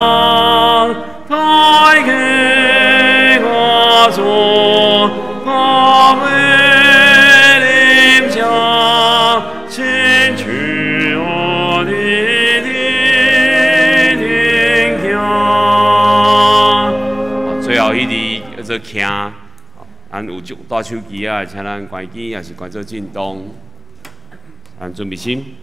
太给我做我为领家，亲取我的领家。最后一滴做听，俺有大手机啊，请咱关机也是关做震动，咱准备心。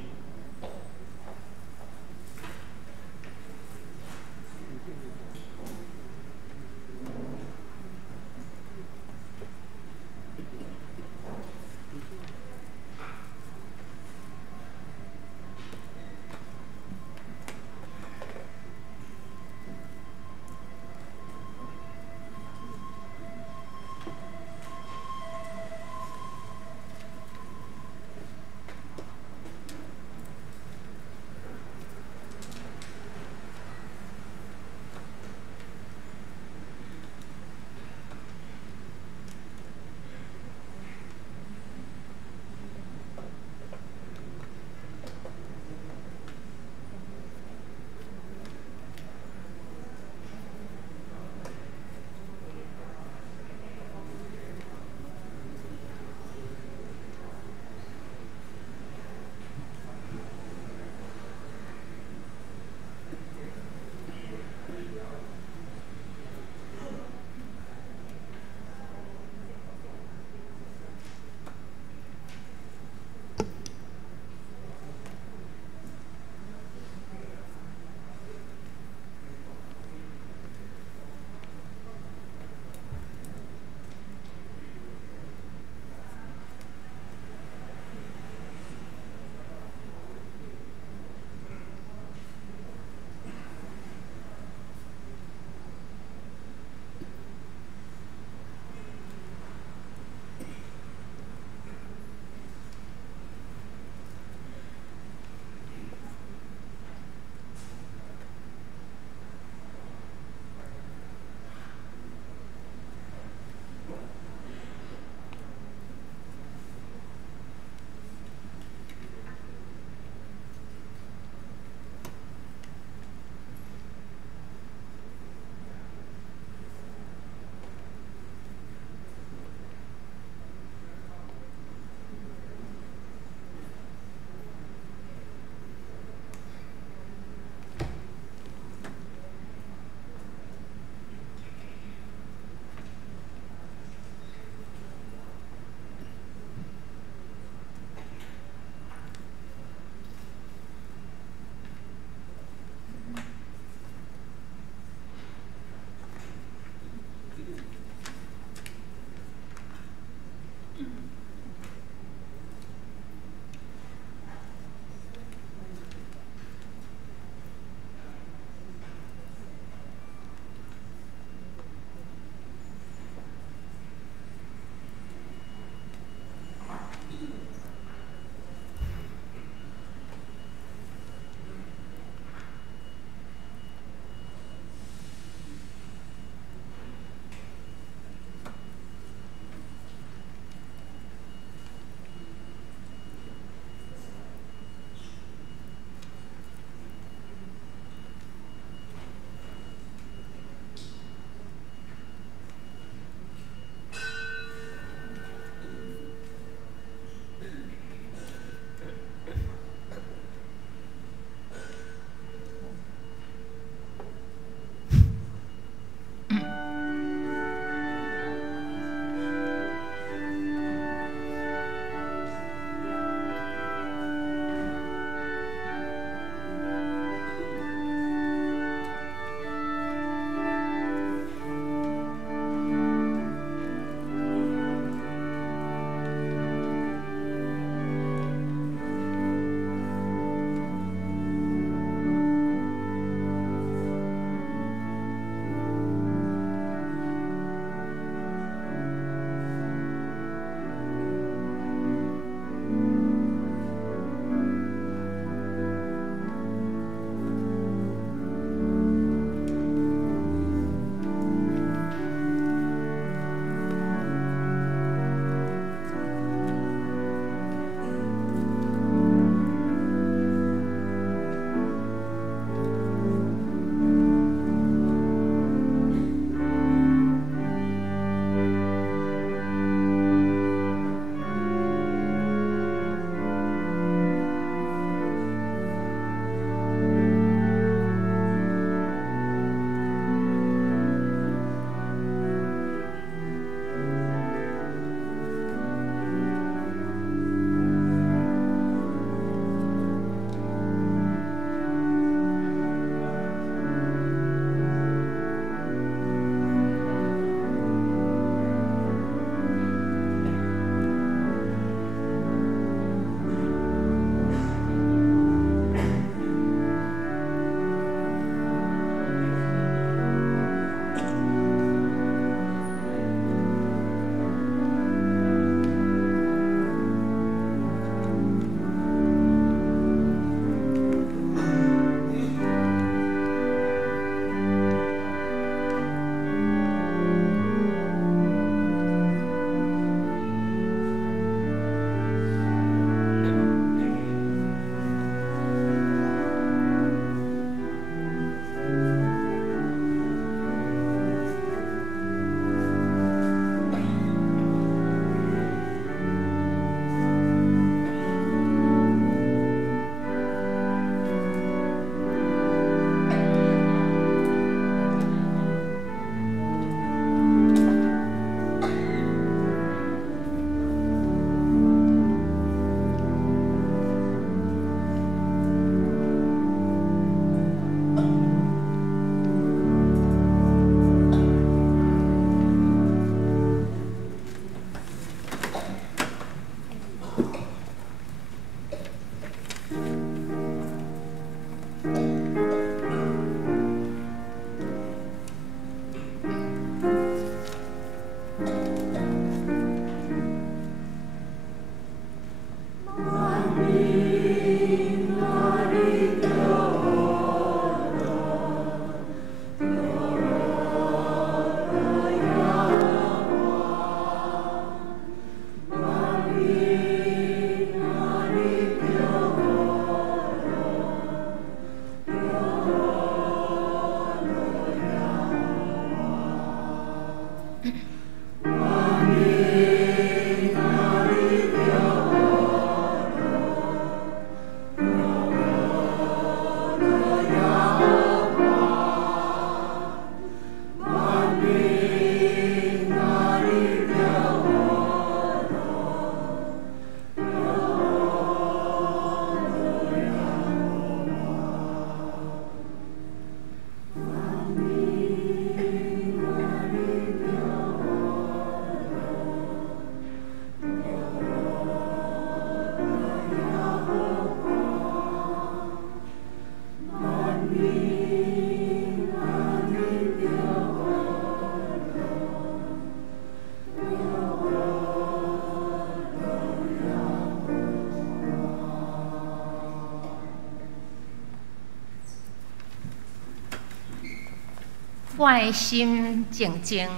我的心静静，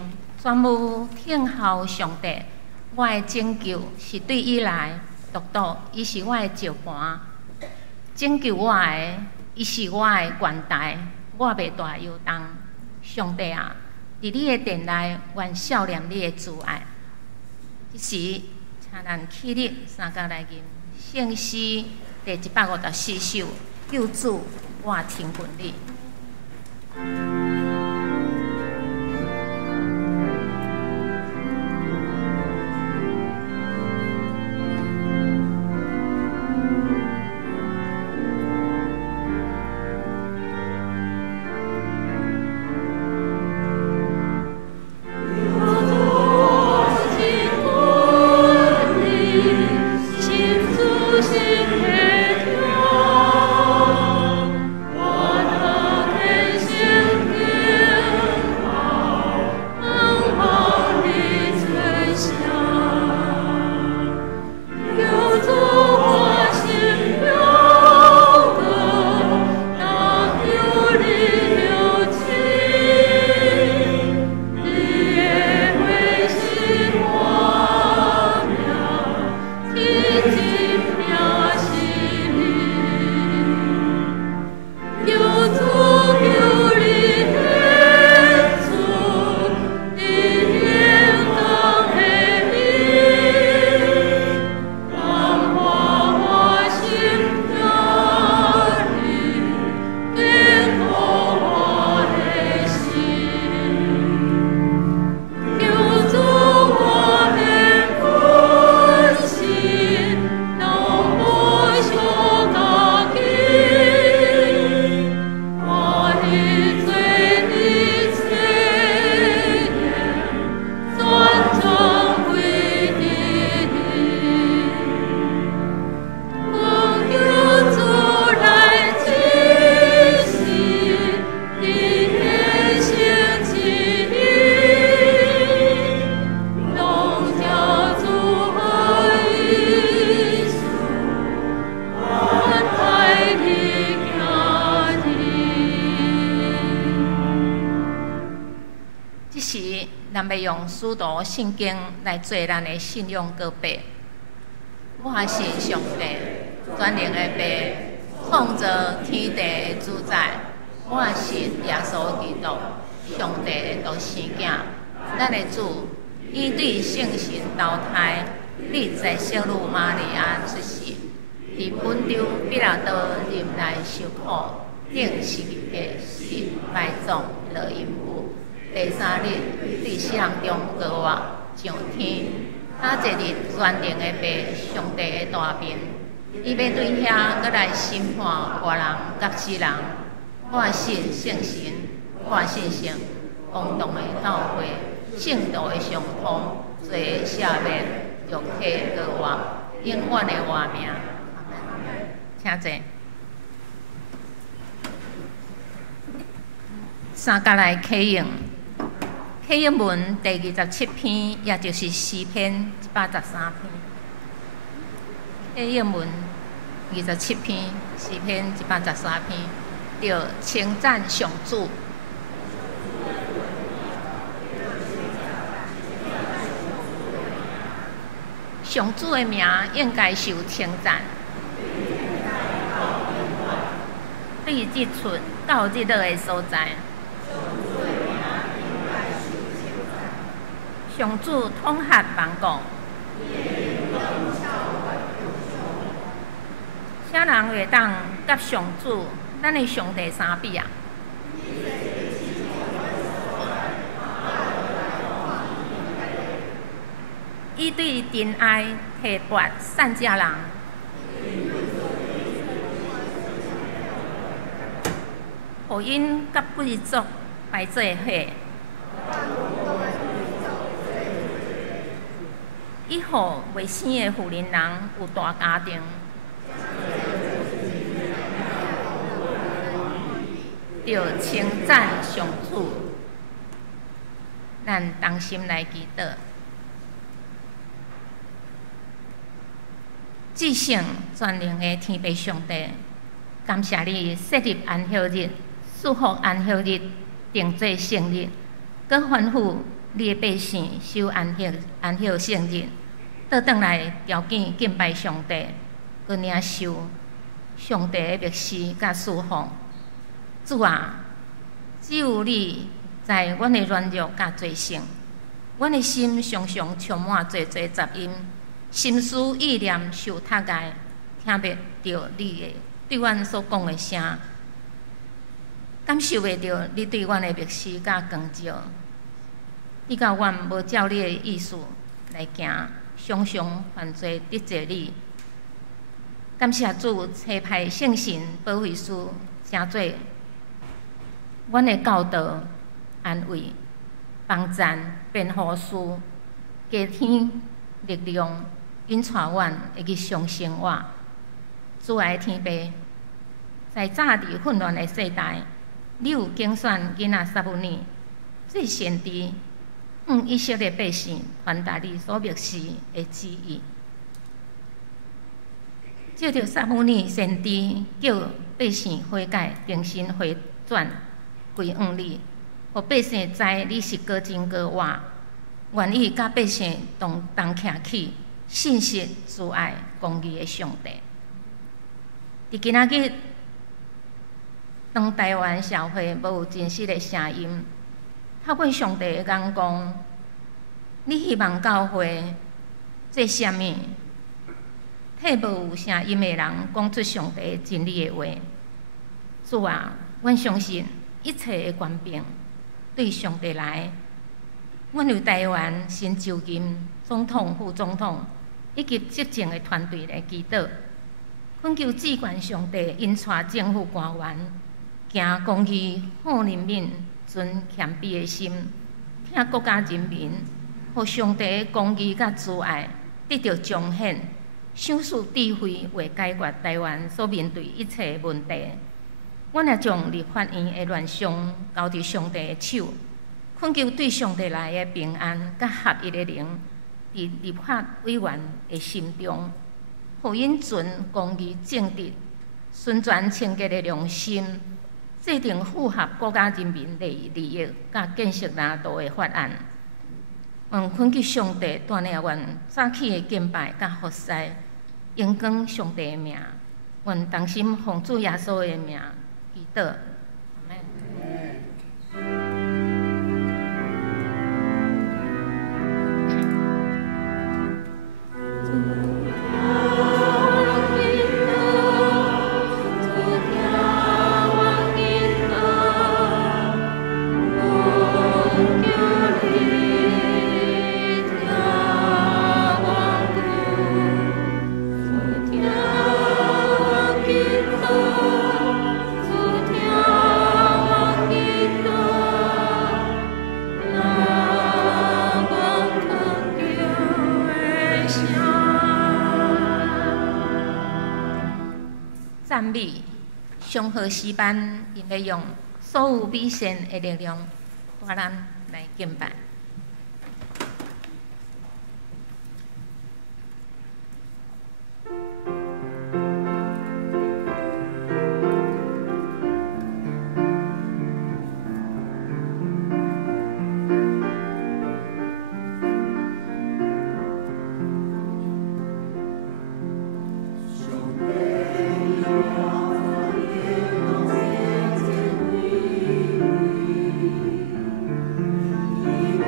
全无听候上帝。我的拯救是对伊来，独伊是我的石盘。拯救我的，伊是我的元台，我袂大忧动。上帝啊，伫你的殿内，愿笑念你的慈爱。这时，请咱起立，三甲来吟圣诗第154首，救主，我听闻你。咱要用使徒圣经来做咱的信仰告白。我是上帝全能的爸，创造天地的主宰。我是耶稣基督，上帝的独生囝，咱的主，伊对圣神投胎，立在小女玛利亚出世，伫本州比拉多任内受苦，顶十字架死，埋葬落阴府。第3日，对死人中高活上天，他坐伫全能的爸上帝的大面，伊要对遐搁来审判活人甲死人。我信圣神，我信圣共同的教会，圣道的上通，罪的赦免，肉体的高活，永远的活命。请坐。三甲来启用。启应文第27篇，也就是诗篇113篇。启应文27篇，诗篇113篇，要称赞上主。上主的名应该受称赞。对日出到日落的所在。上主统辖万国，啥人会当甲上主，咱的上帝相比啊？伊对真爱提拔善家人，互因甲贵族排做伙。伊予未生的妇人人有大家庭，要称赞上主。咱同心来祈祷，至圣全能的天父上帝，感谢你设立安息日，祝福安息日定做圣日，搁吩咐你的百姓守安息圣日，倒转来条件敬拜上帝，搁领受上帝的密示甲赐福。主啊，只有你知阮的软弱甲罪性，阮的心常常充满侪侪杂音，心思意念受阻碍，听袂到你的对阮所讲的声，感受袂到你对阮的密示甲光照。你甲阮无照你的意思来行，常常犯罪得罪你。感谢主差派圣神保惠师，成做阮的教导、安慰、帮赞、辩护师，加添力量，引带阮会去上生活。主爱的天父，在早伫混乱的世代，你有拣选囡仔撒母耳做先知，向以色列百姓传达你所默示的旨意。借着撒母耳先知，叫百姓悔改、重新回转、归向你，互百姓知你是果真果活，愿意甲百姓同徛起信实、慈爱、公义的上帝。伫今仔日，当台湾社会无有真实的声音，透过上帝的眼光，你希望教会做啥物？替无有声音的人讲出上帝真理的话。主啊，阮相信一切的权柄对上帝来。阮为台湾新就任总统、副总统以及执政的团队来祈祷，恳求至高上帝引带政府官员行公义、好人民、存谦卑的心，听国家人民，互上帝的公义甲慈爱得到彰显，想出智慧，为解决台湾所面对一切问题。阮也将立法院的乱象交伫上帝的手，恳求对上帝来的平安甲合一的灵，伫立法委员的心中，互因存公义正直、宣传清洁的良心，制定符合国家人民利益甲建设难度的法案。恳求上帝带领阮早起的敬拜甲服侍，荣光上帝的名。愿同心奉主耶稣的名祈祷。阿门。赞美上好诗班，因要用所有美善的力量，带咱来敬拜。你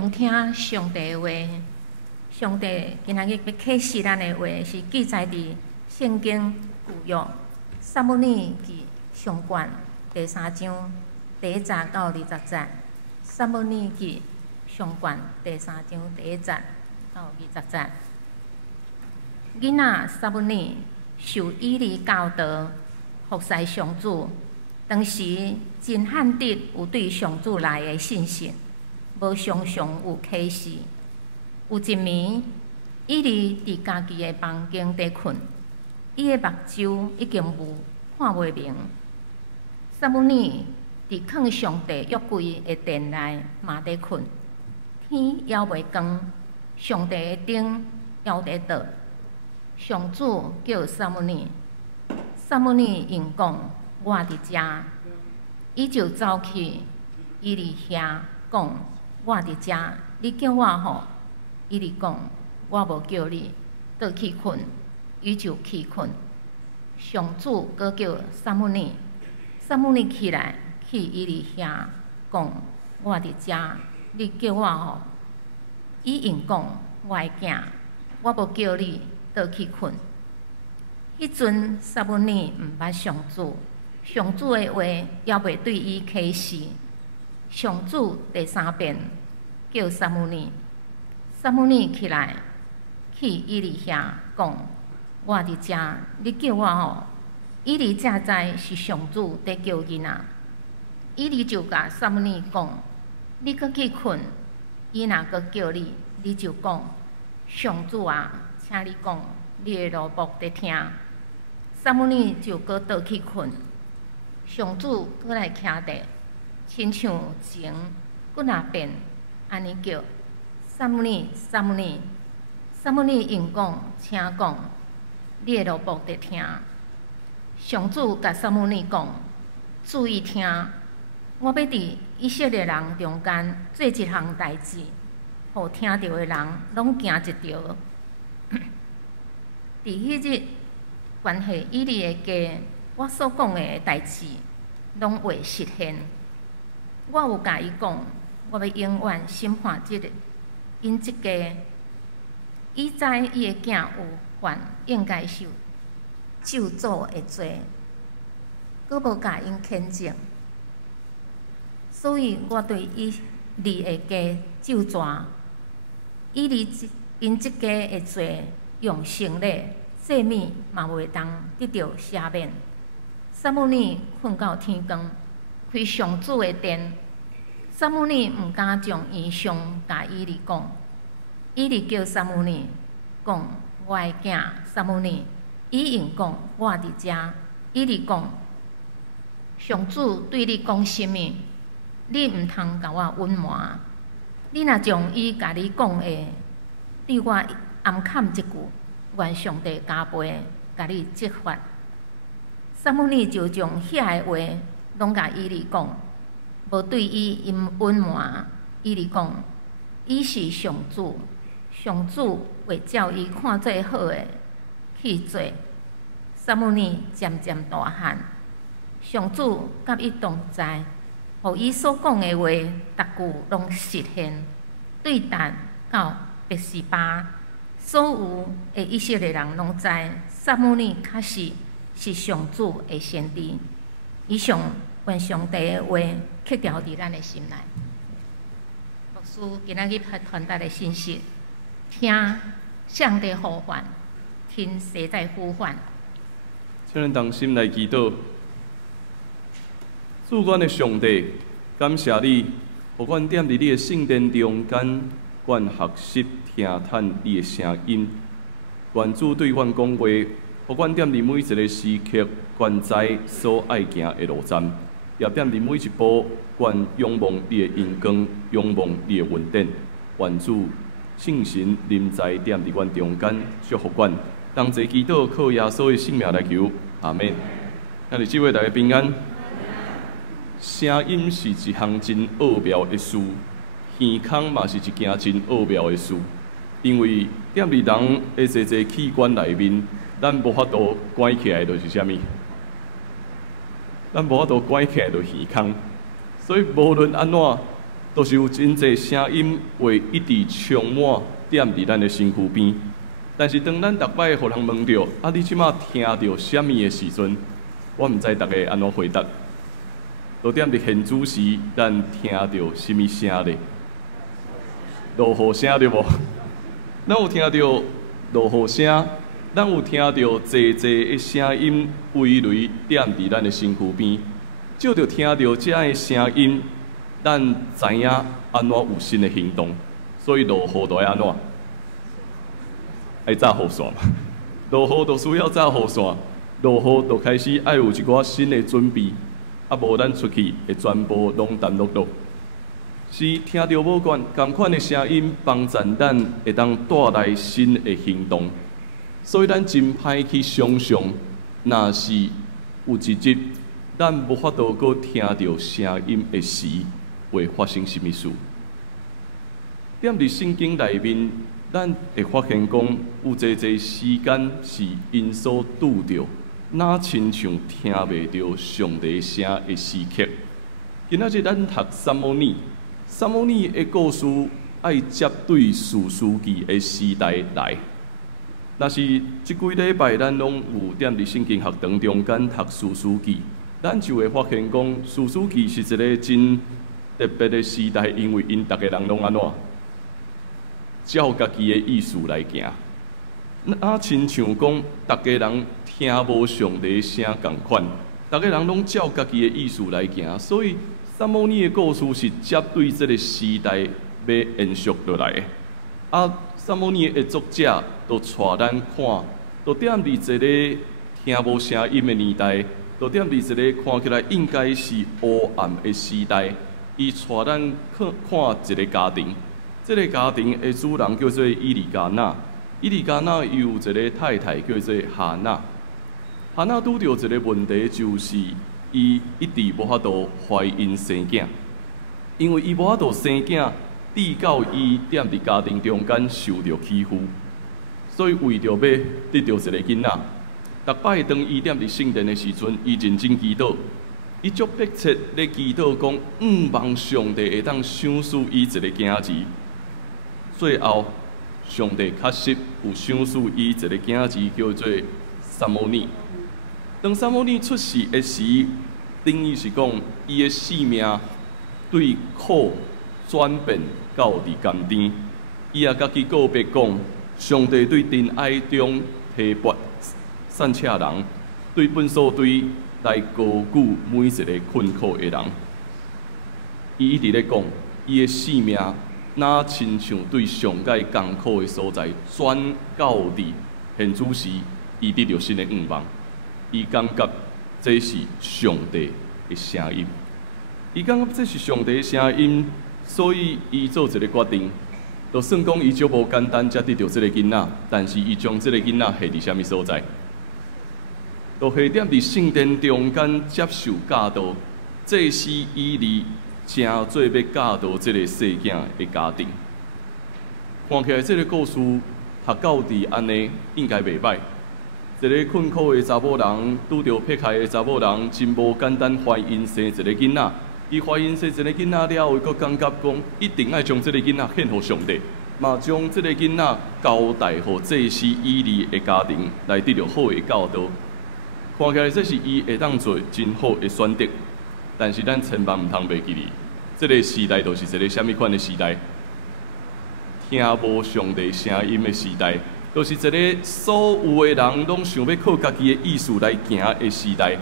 共听上帝的话。上帝今仔日要启示咱的话，是记载伫圣经旧约撒母耳记上卷第3章第1节到20节。撒母耳记上卷第3章第1节到20节。囡仔撒母耳受以利教导，服侍上主。当时真罕得有对上主来的信心，无常常有启示。有一暝，以利伫家己的房间底困，伊的目睭已经无看袂明。撒母耳伫藏上帝约柜的殿内嘛底困，天还袂光，上帝的灯还伫倒。上主叫撒母耳，撒母耳应讲：“我伫遮。”伊就走去以利遐讲：“我伫遮，你叫我吼。”伊利讲：“我无叫你，倒去困。”伊就去困。上主阁叫撒母耳，撒母耳起来去以利遐讲：“我伫遮，你叫我吼。”伊应讲：“我的囝，我无叫你，倒去困。”迄阵撒母耳毋捌上主，上主的话也袂对伊启示。上主第3遍叫撒母耳，撒母耳起来去以利遐讲：“我伫遮，你叫我吼。”以利才知是上主在叫囡仔。以利就甲撒母耳讲：“你阁去困，伊若阁叫你，你就讲：上主啊，请你讲，你的奴仆在听。”撒母耳就阁倒去困。上主阁来徛地，亲像前骨若变安尼叫：“撒母耳，撒母耳。”撒母耳应讲：“请讲，你的奴仆在听。”上主甲撒母耳讲：“注意听，我要伫以色列人中间做一项代志，互听到的人拢行一条。”伫迄日，关系以利的家，我所讲的代志，拢会实现。我有甲伊讲，我要永远审判因即家。伊知伊的囝有犯应该受咒诅的罪，阁无甲因谴责，所以我对以利的家咒詛。以利因即家的罪，用圣礼祭物嘛袂当得到赦免。撒母耳困到天光，开上主的殿。撒母耳毋敢将异象甲以利讲。以利叫撒母耳讲：“我的囝撒母耳。”伊应讲：“我伫遮。”以利讲：“上主对你讲甚物？你毋通甲我隐瞒。你若将伊甲你讲的对我暗砍一句，愿上帝加倍甲你责罚。”撒母耳就将遐个话拢甲以利讲，无对伊隐瞒。以利讲：“伊是上主，上主会照伊看做好的去做。”撒母耳渐渐大汉，上主甲伊同在，互伊所讲的话，逐句拢实现。对但到别是巴，所有的以色列人拢知撒母耳确实是上主的先知。以上愿上帝的话刻条伫咱的心内。牧师今仔日传达的信息，听上帝呼唤，听谁在呼唤。请咱同心来祈祷。主管的上帝，感谢你，互阮踮伫你的圣殿中间，阮学习听探你的声音。愿主对阮讲话，互阮踮伫每一个时刻，阮知所爱行的路站，也踮伫每一步，阮仰望你的阳光，仰望你的恩典。愿主圣神临在踮伫阮中间，祝福阮。同齐祈祷，靠耶稣的性命来求，阿门。咱伫即位大家平安。声音是一项真奥妙的事，耳孔嘛是一件真奥妙的事。因为踮伫人的这些器官内面，咱无法度关起来，就是啥物？咱无法度关起来，就是耳孔。所以无论安怎，都是有真侪声音会一直充满踮伫咱的身躯边。但是当咱逐摆互人问到，你即马听到啥物的时阵，我毋知大家安怎回答。都踮伫现主时，咱听到什物声咧？落雨声对无？咱有听到落雨声，咱有听到济济的声音围雷踮伫咱的身躯边，就着听到这样的声音，咱知影安怎有新的行动。所以落雨就要安怎？爱炸雨伞嘛。落雨就需要炸雨伞，落雨就开始爱有一寡新的准备，无咱出去会全部拢淡落落。是听到无共款的声音，帮助咱会当带来新的行动。所以咱真歹去想象，若是有一日咱无法度搁听到声音的时，会发生什么事？踮伫圣经内面，咱会发现讲，有济时间是因所拄着，哪亲像听袂到上帝声的时刻。今仔日咱读撒母耳。撒母耳的故事爱接对士师记的时代来。若是即几礼拜咱拢有踮伫圣经学堂中间读士师记，咱就会发现讲，士师记是一个真特别的时代，因为因逐个人拢安怎照家己的意思来行。亲像讲，逐个人听无上帝的声共款，逐个人拢照家己的意思来行，所以。撒母耳的故事是接对这个时代要延续落来的。撒母耳的作者都带咱看，都踮伫一个听无声音的年代，都踮伫一个看起来应该是黑暗的时代。伊带咱看一个家庭，这个家庭的主人叫做伊利加纳，伊利加纳有一个太太叫做哈娜。哈娜拄到一个问题就是。伊一直无法度怀孕生囝，因为伊无法度生囝，致到伊踮伫家庭中间受到欺负，所以为着要得到一个囡仔，逐摆当伊踮伫圣殿的时阵，伊认真祈祷，伊足迫切咧祈祷讲，望上帝会当赏赐伊一个囝子。最后，上帝确实有赏赐伊一个囝子，叫做撒母耳。当撒母耳出世的时，等于是讲，伊的性命对苦转变到伫甘甜。伊也家己告别讲，上帝对真爱中提拔善车人，对本所对来高举每一个困苦的人。伊一直咧讲，伊的性命哪亲像对上界艰苦的所在，转到伫现主时，伊得到新的愿望。伊感觉这是上帝的声音，伊感觉这是上帝的声音，所以伊做一个决定。就算讲伊足无简单才得到这个囡仔，但是伊将这个囡仔下伫什么所在？就下踮伫圣殿中间接受教导，这是伊离正做要教导这个细囝的家庭。看起来这个故事读到伫安尼，应该袂歹。一个困苦的查某人，拄着迫害的查某人，真无简单怀孕生一个囡仔。伊怀孕生一个囡仔了后，佫感觉讲一定要将这个囡仔献给上帝，嘛将这个囡仔交代给祭司以利的家庭，来得到好的教导。看起来这是伊会当做真好的选择，但是咱千万毋通袂记哩，这个时代就是一个什么款的时代？听无上帝声音的时代。就是一个所有的人拢想要靠家己的意思来行的时代，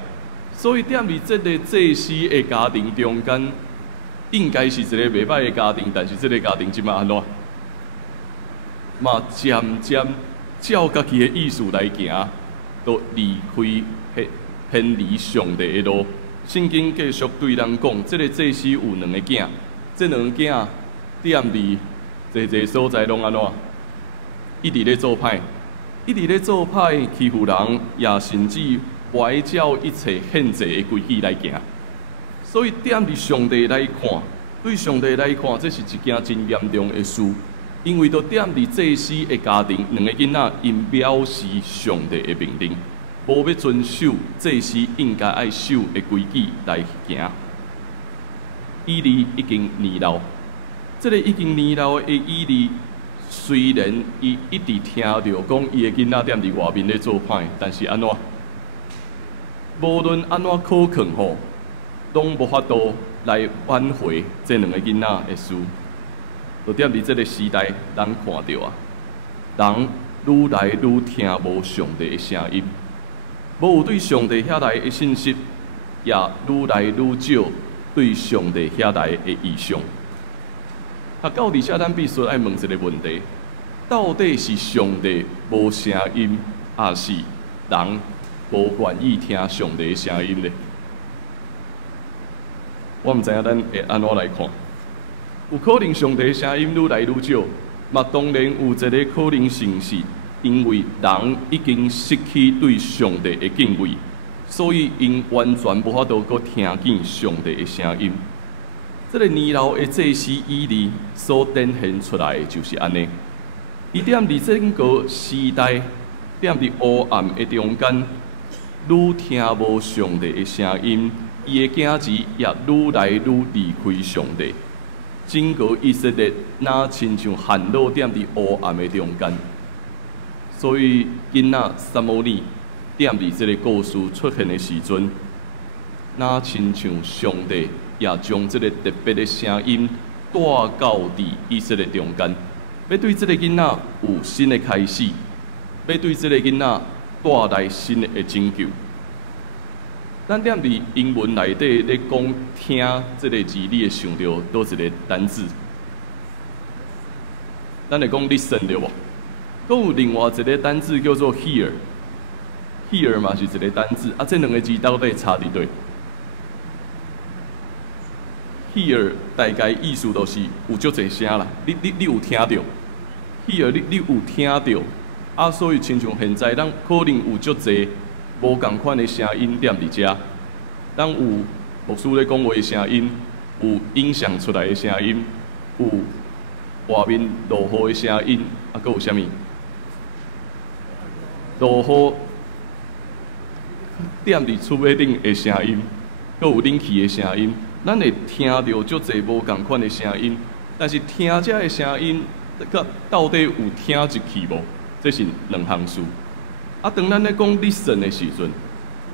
所以踮伫这个祭司的家庭中间，应该是一个袂歹的家庭，但是这个家庭即马安怎？嘛渐渐照家己的意思来行，都离开偏离上帝的路。圣经继续对人讲，这个祭司有2个囝，这2个囝踮伫一所在拢安怎？一直咧做歹，一直咧做歹，欺负人，也甚至歪照一切献祭的规矩来行。所以踮伫上帝来看，对上帝来看，这是一件真严重的事。因为都踮伫祭司的家庭，2个囡仔因藐视上帝的命令，无要遵守祭司应该爱守的规矩来行。以利已经年老，这个已经年老的伊利，虽然伊一直听到讲伊的囡仔踮伫外面咧做歹，但是安怎？无论安怎苛刻吼，拢无法度来挽回这两个囡仔的事。就踮伫这个时代，咱看到啊，人愈来愈听无上帝的声音，无有对上帝遐来的信息，也愈来愈少对上帝遐来的意向。啊，到底下咱必须爱问一个问题：到底是上帝无声音，还是人无愿意听上帝的声音呢？我毋知影咱会安怎来看。有可能上帝的声音愈来愈少，嘛当然有一个可能性是因为人已经失去对上帝的敬畏，所以因完全无法度搁听见上帝的声音。这个年老的祭司以利所展现出来的就是安尼。伊踮伫整个时代，踮伫黑暗的中间，愈听无上帝的声音，伊的囝子也愈来愈离开上帝。整个以色列那亲像旱落踮伫黑暗的中间，所以囡仔撒母耳踮伫这个故事出现的时阵，那亲像上帝也将这个特别的声音带到伫以色列中间，要对这个囡仔有新的开始，要对这个囡仔带来新的拯救。咱踮伫英文内底咧讲听这个字，你会想到倒一个单字？咱会讲 listen 对无？搁有另外一个单字叫做 hear，hear 嘛是一个单字，啊，这两个字到底差伫对 ？hear 大概意思就是有足侪声啦，你有听到 ？hear 你有听到，啊，所以亲像现在咱可能有足侪。无共款的声音踮伫遮，咱有牧师咧讲话的声音，有影像出来的声音，有外面落雨的声音，啊，搁有啥物？落雨踮伫厝尾顶的声音，搁有冷气的声音，咱会听到足侪无共款的声音，但是听遮的声音，甲到底有听入去无？这是两项事。啊，当咱咧讲 listen 的时阵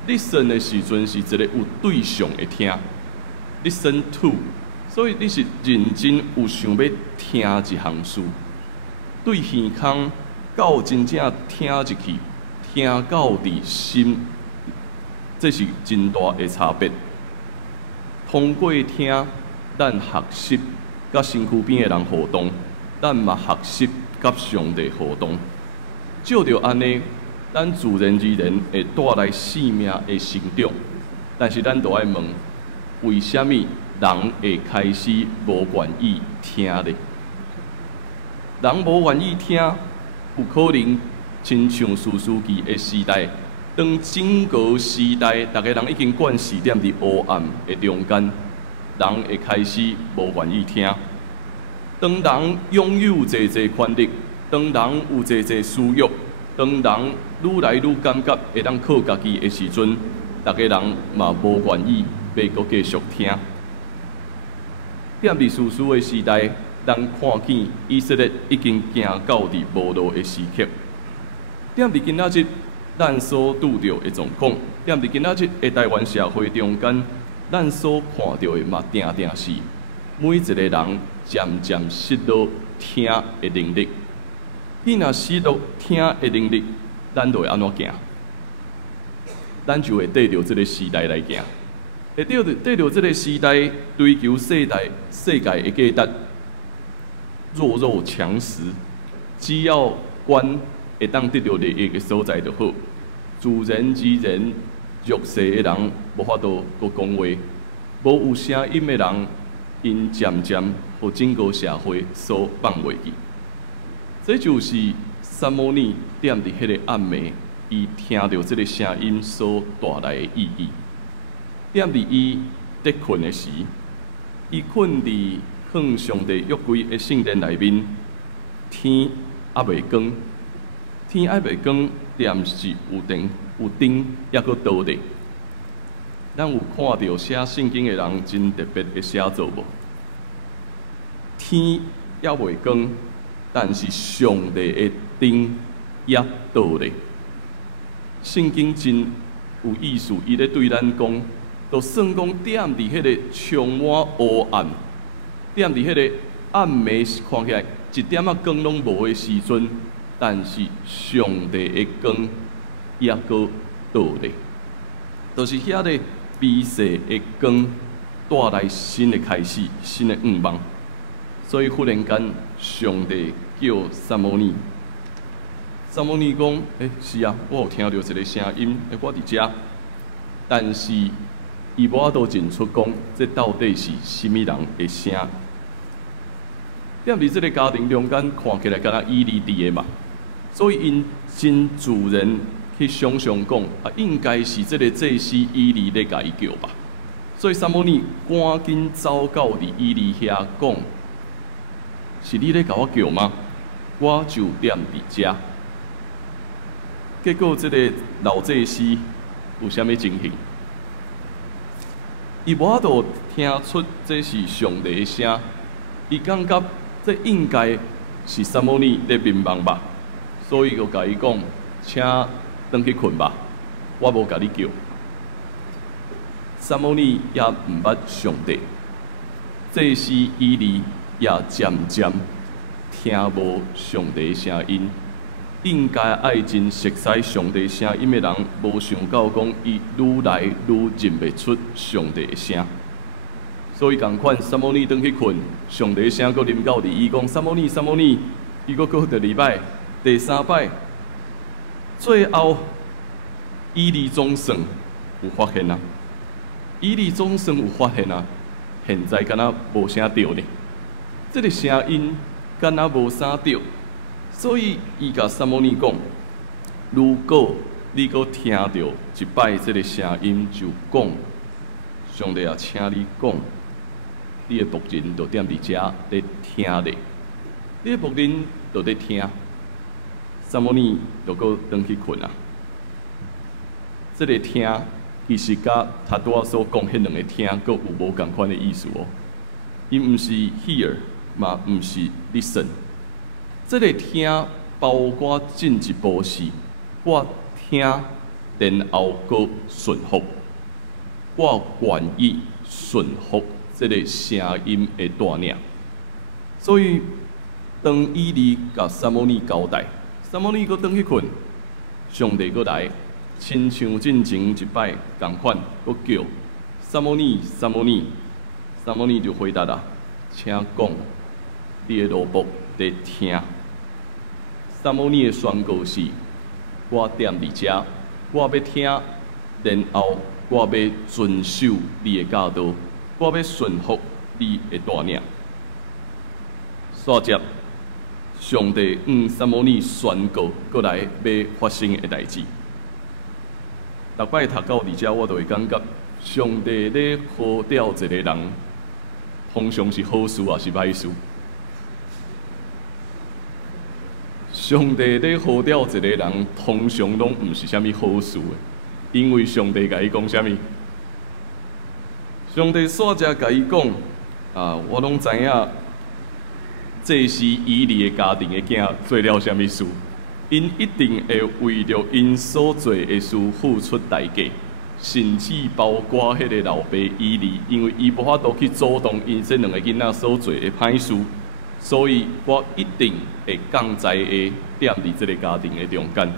，listen 的时阵是一个有对象的听 ，listen to， 所以你是认真有想要听一项事，对耳孔到真正听入去，听到伫心，这是真大的差别。通过听，咱学习甲身躯边的人互动，咱嘛学习甲上帝互动，照着安尼。咱自然而然会带来生命的成长，但是咱都爱问：为什么人会开始无愿意听呢？人无愿意听，有可能亲像士师记的时代，当整个时代，大家人已经惯习踮伫黑暗的中间，人会开始无愿意听。当人拥有侪权力，当人有侪私欲。当人愈来愈感觉会当靠家己的时阵，大家人嘛无愿意要搁继续听。踮伫士师的时代，咱看见以色列已经行到伫无路的时刻。踮伫今仔日，咱所拄着的状况，踮伫今仔日的台湾社会中间，咱所看到的嘛，定定是每一个人渐渐失落听的能力。你若失落听的能力，咱就会安怎行？咱就会跟着这个时代来行，会跟着这个时代追求世界的价值，弱强食，只要官会当得到利益的所在就好。自然而然，弱势的人无法度搁讲话，无有声音的人，因渐渐互整个社会所放袂记。这就是撒母耳踮伫迄个暗暝，伊听到这个声音所带来的意义。踮伫伊伫困的时，伊困伫向上帝约柜的圣殿内面，天还袂光，天还袂光，电是有灯，还佫倒伫。咱有看到写圣经的人真特别的写作无？天也袂光，但是上帝的灯也倒咧。圣经真有意思，伊咧对咱讲，就算讲踮伫迄个充满黑暗，踮伫迄个暗暝看起来一点仔光拢无的时阵，但是上帝的光也搁倒咧，就是遐个微细的光带来新的开始，新的愿望。所以忽然间，上帝叫撒母耳。撒母耳讲：是啊，我有听到一个声音，我伫遮。但是伊无法度认出讲，这到底是甚物人的声？踮伫这个家庭中间，看起来敢若伊利伫的嘛，所以因真自然去想象讲，应该是这个祭司伊利咧甲伊叫吧。所以撒母耳赶紧走到伫伊利遐讲：是你咧甲我叫吗？我就踮伫遮。结果这个老祭司有啥物情形？伊无法度听出这是上帝的声，伊感觉这应该是撒母耳咧眠梦吧，所以就甲伊讲：请回去困吧，我无甲你叫。撒母耳也毋捌上帝，祭司以利也渐渐听无上帝的声音。应该爱真熟悉上帝声音的人，无想到讲伊愈来愈认袂出上帝的声。所以共款，撒母耳回去困，上帝的声佫临到伫伊讲：撒母耳，撒母耳，伊佫过第二摆、第三摆，最后以利总算有发现啊！以利总算有发现啊！现在敢若无啥对呢，这个声音敢若无啥对。所以，伊甲撒母耳讲：如果你阁听到一摆这个声音，就讲，上帝也请你讲，你的仆人就踮伫遮咧听咧，你的仆人就咧听，撒母耳就阁转去困啊。这个听其实甲他拄仔所讲迄两个听，阁有无共款的意思哦。伊毋是 hear， 嘛毋是 listen。这个听包括进一步是，我听，然后搁顺服，我愿意顺服这个声音的带领。所以，当以利甲撒母耳交代，撒母耳搁转去困，上帝搁来，亲像进前一摆共款，搁叫撒母耳，撒母耳，撒母耳就回答啦，请讲，你的奴仆在听。撒母耳的宣告是：我踮伫遮，我要听，然后我要遵守你的教导，我要顺服你的带领。煞接，上帝撒母耳宣告过来要发生的代志。逐摆读到伫遮，我就会感觉上帝咧呼召一个人，通常是好事还是歹事？上帝咧呼召一个人，通常拢毋是啥物好事的，因为上帝甲伊讲啥物？上帝煞只甲伊讲：我拢知影，这是以利的家庭的囝做了啥物事，因一定会为着因所做的事付出代价，甚至包括迄个老爸以利，因为伊无法度去阻挡因这两个囡仔所做的歹事。所以我一定会降在的踮伫这个家庭的中间。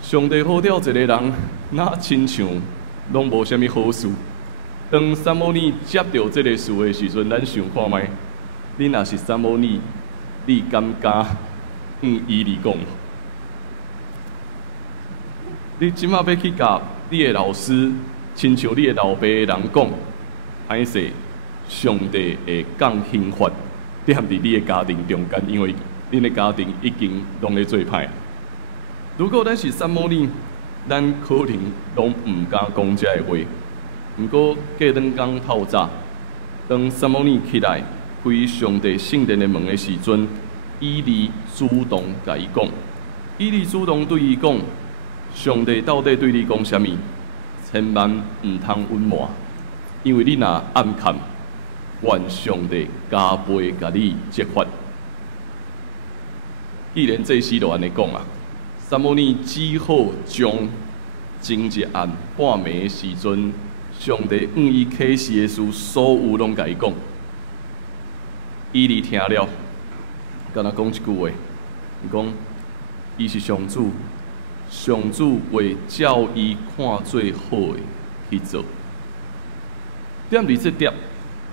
上帝呼召一个人，那亲像拢无啥物好事。当撒母耳接到这个事的时阵，咱想看觅，你若是撒母耳，你敢敢以利讲？你即马要去甲你的老师，亲像你的老爸的人讲，歹势，上帝会降刑罚。踮伫你的家庭中间，因为恁的家庭已经拢咧做歹。如果咱是撒母耳，咱可能拢毋敢讲这个话。毋过过两天透早，当撒母耳起来开上帝圣殿的门的时阵，以利主动甲伊讲，以利主动对伊讲，上帝到底对你讲啥物？千万毋通隐瞒，因为你若暗看，愿上帝加倍甲你揭发。既然这诗就安尼讲啊，撒母耳只好将前一暗半暝的时阵，上帝向伊启示的事，所有拢甲伊讲。伊哩听了，敢若讲一句话，伊讲：伊是上主，上主为照伊看最好的去做。点伫这点，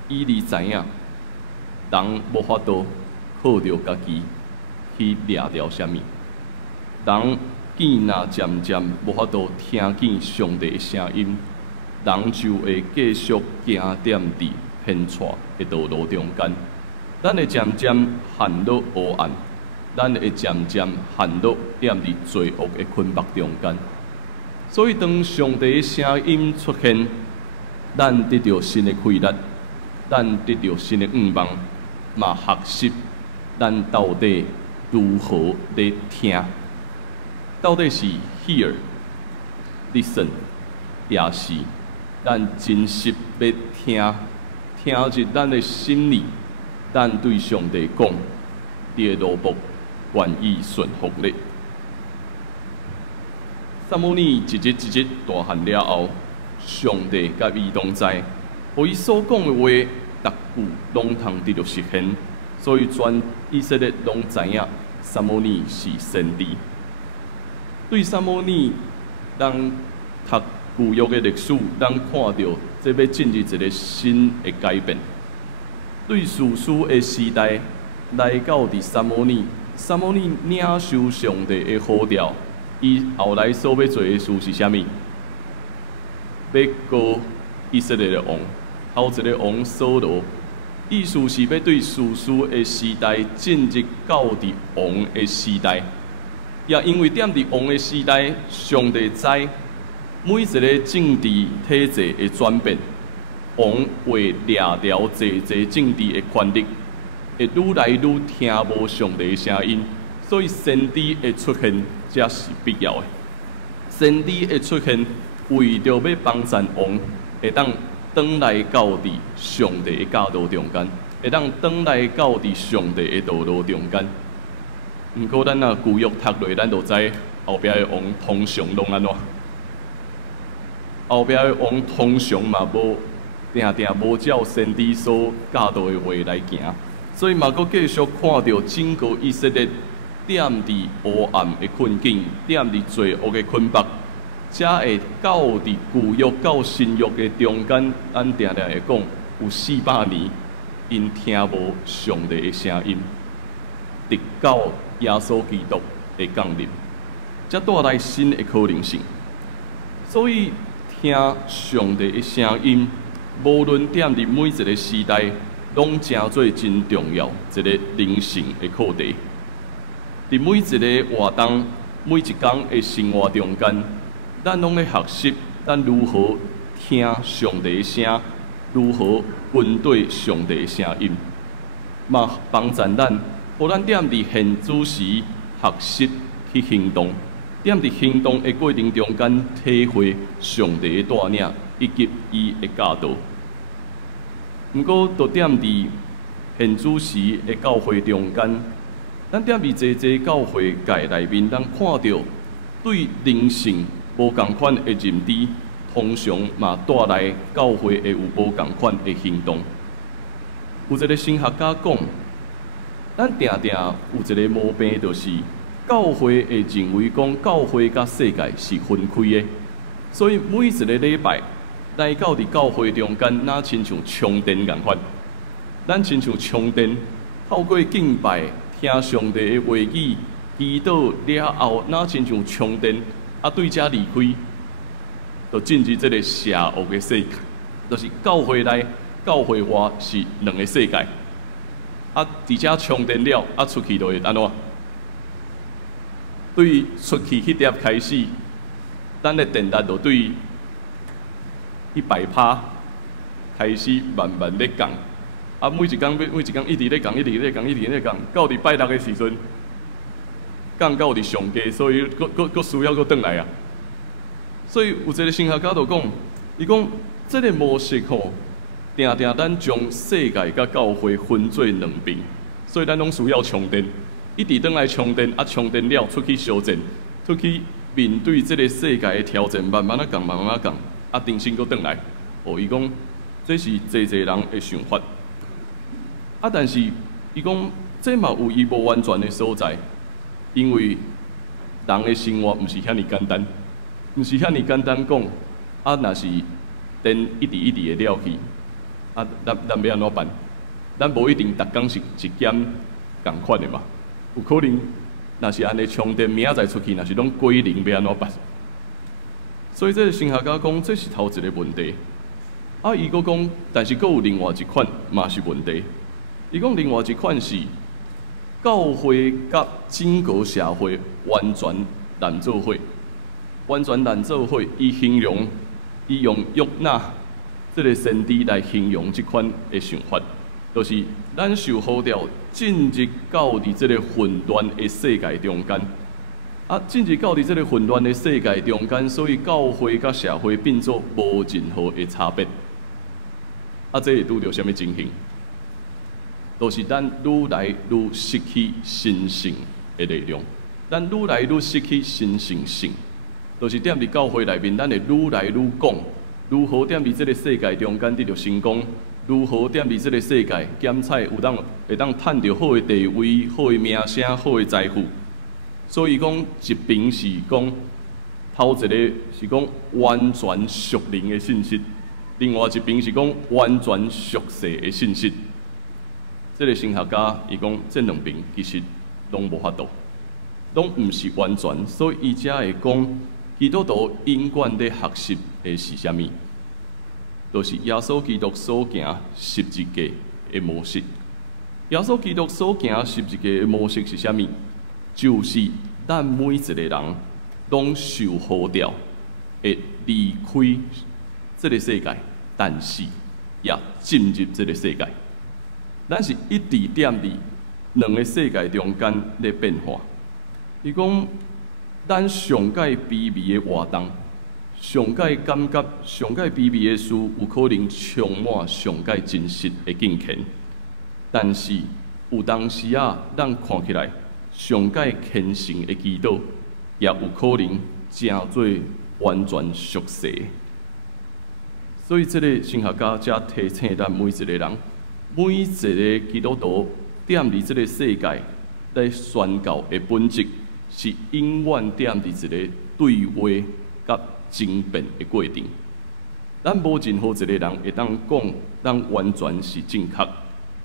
伊哩知影，人无法度靠着家己去掠掉啥物，人见若渐渐无法度听见上帝的声音，人就会继续行踮伫偏错的道路中间。咱会渐渐陷入黑暗，咱会渐渐陷入踮伫罪恶的捆绑中间。所以，当上帝的声音出现，咱得到新的开力，咱得到新的愿望，嘛学习咱到底如何来听，到底是 hear、listen， 也是咱真实要听，听入咱的心里。咱对上帝讲，你的奴仆愿意顺服你。撒母耳一日一日大汉了后，上帝甲伊同在，互伊所讲的话，逐句拢通得到实现。所以全以色列拢知影，撒母耳是先知。对撒母耳，咱读旧约的历史，咱看到这要进入一个新的改变。对士师的时代来到伫撒母耳，撒母耳领受上帝的呼召，伊后来所要做的事是啥物？要告以色列的王，后一个王扫罗，意思是要对士师的时代进入到伫王的时代。也因为踮伫王的时代，上帝知每一个政治体制的转变。王为掠掉济政治的权力，会愈来愈听无上帝的声音，所以先知的出现才是必要的。先知的出现，为着要帮助王，会当转来到伫上帝的教导中间，会当转来到伫上帝的道路中间。毋过咱若旧约读落，咱就知后壁的王通常拢安怎？后壁的王通常嘛无。定定无照先知所教导的话来行，所以嘛，阁继续看到整个以色列踮伫黑暗的困境，踮伫罪恶的捆绑，才会到伫旧约到新约的中间，咱定定会讲有400年，因听无上帝的声音，直到耶稣基督的降临，才带来新的可能性。所以听上帝的声音。无论踮伫每一个时代，拢成做真重要一个灵性的课题。伫每一个活动、每一天的生活中间，咱拢咧学习咱如何听上帝的声，如何跟对上帝的声音，嘛帮助咱，互咱踮伫现主时学习去行动，踮伫行动的过程中间体会上帝的带领。以及伊的教导，毋过，就踮伫现主时的教会中间，咱踮伫济教会界内面，咱看到对灵性无共款的认知，通常嘛带来教会会有无共款的行动。有一个神学家讲，咱定定有一个毛病，就是教会会认为讲教会甲世界是分开的，所以每一个礼拜。来到伫教会中间，那亲像充电共款。咱亲像充电，透过敬拜、听上帝的话语、祈祷了后，那亲像充电，对遮离开，就进入这个邪恶的世界。就是教会内、教会外是两个世界。伫遮充电了，出去就会安怎？对出去迄点开始，咱的电力就对。100%开始慢慢咧降，每一工一直咧降，到伫拜六的时阵，降到伫上低，所以佫需要佫转来啊。所以有一个神学家就讲，伊讲这个模式吼，定定咱将世界甲教会分做两边，所以咱拢需要充电，一直倒来充电，充电了出去修正，出去面对这个世界的挑战，慢慢讲，慢慢讲，重新搁倒来。伊讲这是侪人的想法，但是伊讲这嘛有伊无完全的所在，因为人的生活毋是遐尼简单，毋是遐尼简单讲，若是电一直会了去，咱要安怎办？咱无一定逐工是一减共款的嘛，有可能若是安尼充电，明仔载出去若是拢归零，要安怎办？所以这个神学家讲，这是头一个问题。伊佫讲，但是佫有另外一款嘛是问题。伊讲另外一款是教会甲整个社会完全难做伙，完全难做伙。伊用约纳这个先知来形容这款的想法，就是咱受呼召进入到伫这个混乱的世界中间。进入到伫这个混乱的世界中间，所以教会甲社会变作无任何的差别。这会拄着什么情形？就是咱愈来愈失去神性的力量，咱愈来愈失去神性性，就是踮伫教会内面，咱会愈来愈讲如何踮伫这个世界中间得到成功，如何踮伫这个世界检采会当趁到好的地位、好的名声、好的财富。所以讲，一边是讲头一个是讲完全属灵的信息。另外一边是讲完全属世的信息，这个神学家伊讲，这两边其实拢无法度，拢毋是完全，所以伊才会讲，基督徒永远咧学习的是啥物？就是耶稣基督所行十字架的模式。耶稣基督所行十字架的模式是啥物？就是咱每一个人拢受呼召，会离开这个世界，但是也进入这个世界。咱是一直踮伫两个世界中间咧变化。伊讲，咱上界卑微的活动，上界感觉、上界卑微的事，有可能充满上界真实的敬虔。但是有当时咱看起来上界虔诚的祈祷，也有可能成做完全属世。所以，这个神学家才提醒咱每一个人，每一个基督徒踮伫这个世界来宣教的本质，是永远踮伫一个对话甲争辩的过程。咱无任何一个人会当讲，咱完全是正确；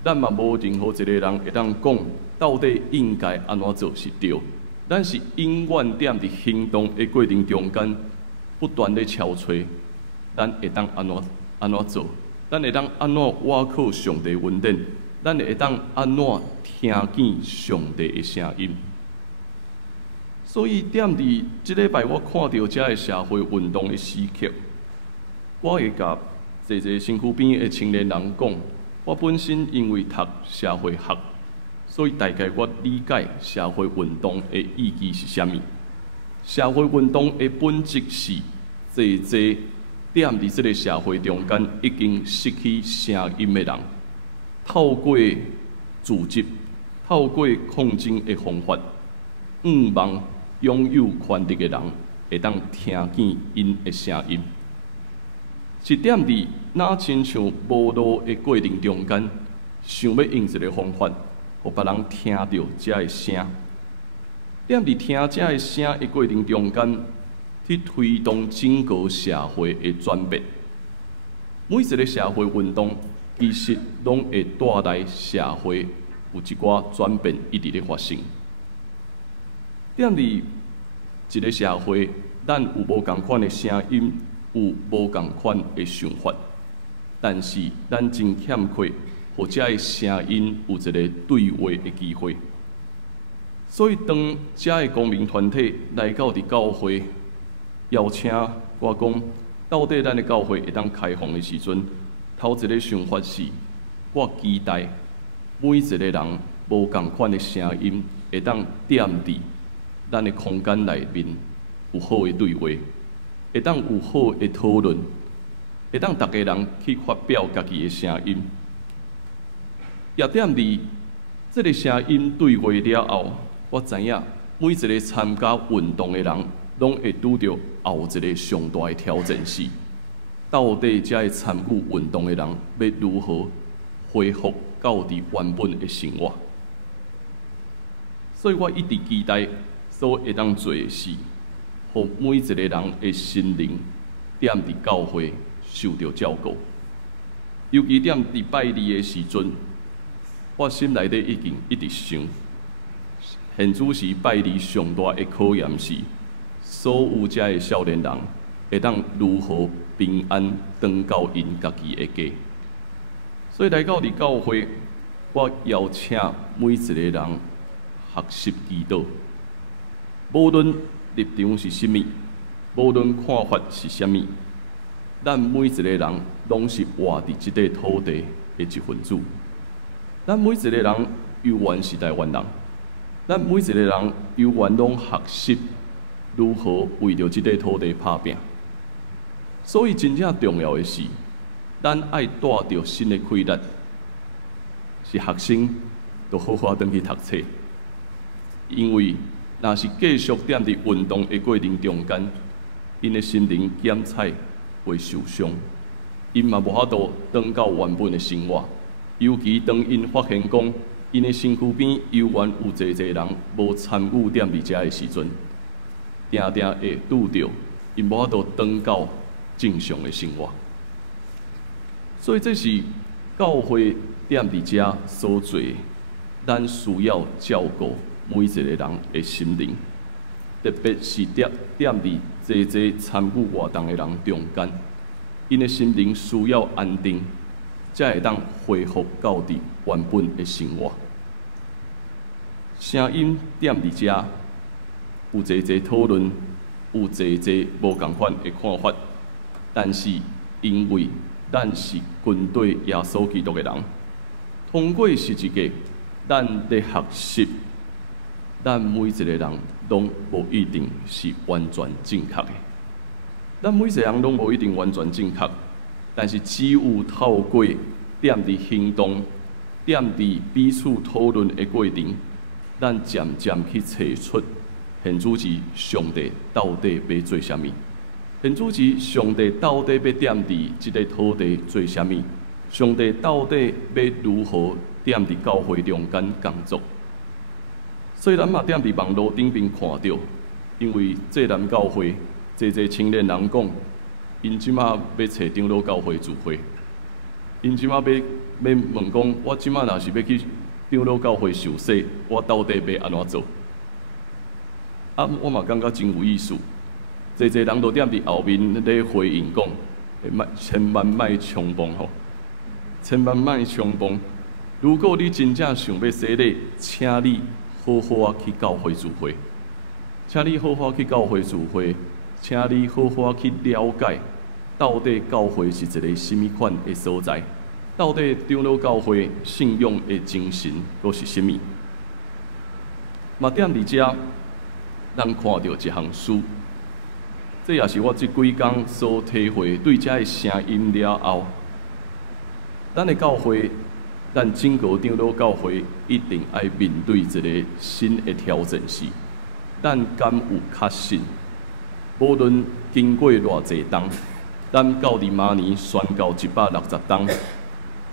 咱嘛无任何一个人会当讲，到底应该安怎做是对。咱是永远踮伫行动的过程中间，不断地敲吹。咱会当安怎做？咱会当安怎倚靠上帝恩典？咱会当安怎听见上帝的声音？所以踮伫即礼拜，我看到这个社会运动的时刻，我会甲一身躯边的青年人讲，我本身因为读社会学，所以大概我理解社会运动的意义是啥物。社会运动的本质是踮伫这个社会中间已经失去声音的人，透过组织、透过抗争的方法，望拥有权力的人会当听见因的声音，是踮伫哪亲像无路的过程中间，想要用一个方法，互别人听到这个声。踮伫听这个声的过程中间，去推动整个社会的转变。每一个社会运动，其实拢会带来社会有一寡转变，一直咧发生。踮伫一个社会，咱有无共款的声音，有无共款的想法，但是咱真欠缺，互这个声音有一个对话的机会。所以，当这个公民团体来到伫教会，邀请我讲，到底咱的教会会当开放的时阵，头一个想法是，我期待每一个人无共款的声音，会当踮伫咱的空间内面有好的对话，会当有好的讨论，会当大家人去发表家己的声音。也点二，这个声音对话了后，我知影每一个参加运动的人，拢会拄着后一个上大的挑战是，到底这个参与运动的人要如何恢复到伫原本的生活？所以我一直期待所会当做的是，互每一个人的心灵踮伫教会受到照顾，尤其踮伫拜二的时阵。我心内底已经一直想，现主时拜二上大的考验是，所有遮的少年人会当如何平安回到因家己的家。所以来到伫教会，我邀请每一个人学习祈祷，无论立场是甚物，无论看法是甚物，咱每一个人拢是活伫即块土地的一份子。咱每一个人犹原是台湾人，咱每一个人犹原拢学习如何为着即块土地打拼。所以真正重要的是，咱爱带着新的气力，是学生就好好回去读册。因为若是继续踮伫运动的过程中间，因的心灵检采会受伤，因嘛无法度回到原本的生活。尤其当因发现讲，因的身躯边犹原有侪人无参与踮伫遮的时阵，定定会拄着因无法度回到正常的生活。所以这是教会踮伫遮所做，咱需要照顾每一个人的心灵，特别是踮伫侪参与活动的人中间，因的心灵需要安定。才会当恢复到伫原本的生活。声音踮伫遮，有侪讨论，有侪无共款的看法，但是因为咱是跟对耶稣基督的人，通过十字架，咱咧学习，咱每一个人拢无一定是完全正确的，咱每一个人拢无一定完全正确。但是只有透过踮伫行动、踮伫彼此讨论的过程，咱渐渐去找出现主是上帝到底要做啥物，现主是上帝到底要踮伫即个土地做啥物，上帝到底要如何踮伫教会中间工作。所以咱嘛踮伫网络顶边看到，因为济南教会侪青年人讲。因即马要找长老教会聚会，因即马要问讲，我即马若是要去长老教会受洗，我到底要安怎做？啊，我嘛感觉真有意思。侪人都踮伫后面咧回应讲，千万莫冲动吼，千万莫冲动。如果你真正想要洗礼，请你好好去教会聚会，请你好好去教会聚会。请你好好去了解，到底教会是一个甚物款的所在？到底长老教会信仰的精神又是甚物？嘛踮伫遮，咱看到一项书，这也是我这几天所体会对遮的声音了后，咱的教会，咱整个长老教会一定要面对一个新的挑战是，咱敢有确信？无论经过偌济冬，咱到伫明年宣告160冬，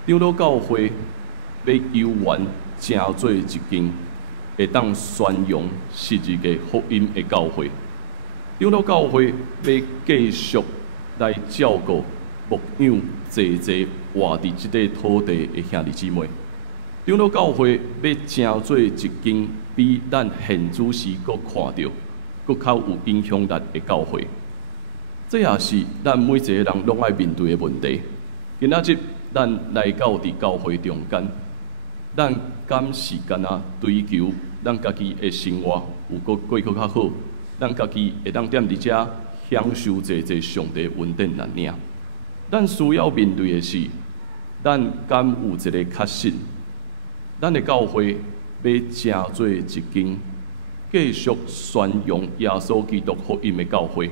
长老教会要犹原成做一间会当宣扬十字架福音的教会。长老教会要继续来照顾牧养济活伫即块土地的兄弟姊妹。长老教会要成做一间比咱现主时阁看到。更较有影响力的教会，这也是咱每一个人拢爱面对的问题。今仔日咱来到伫教会中间，咱敢是干那追求咱家己的生活有过较好，咱家己会当踮伫遮享受济上帝恩典难领。咱需要面对的是，咱敢有一个确信，咱的教会要成做一间。继续宣扬耶稣基督福音的教会，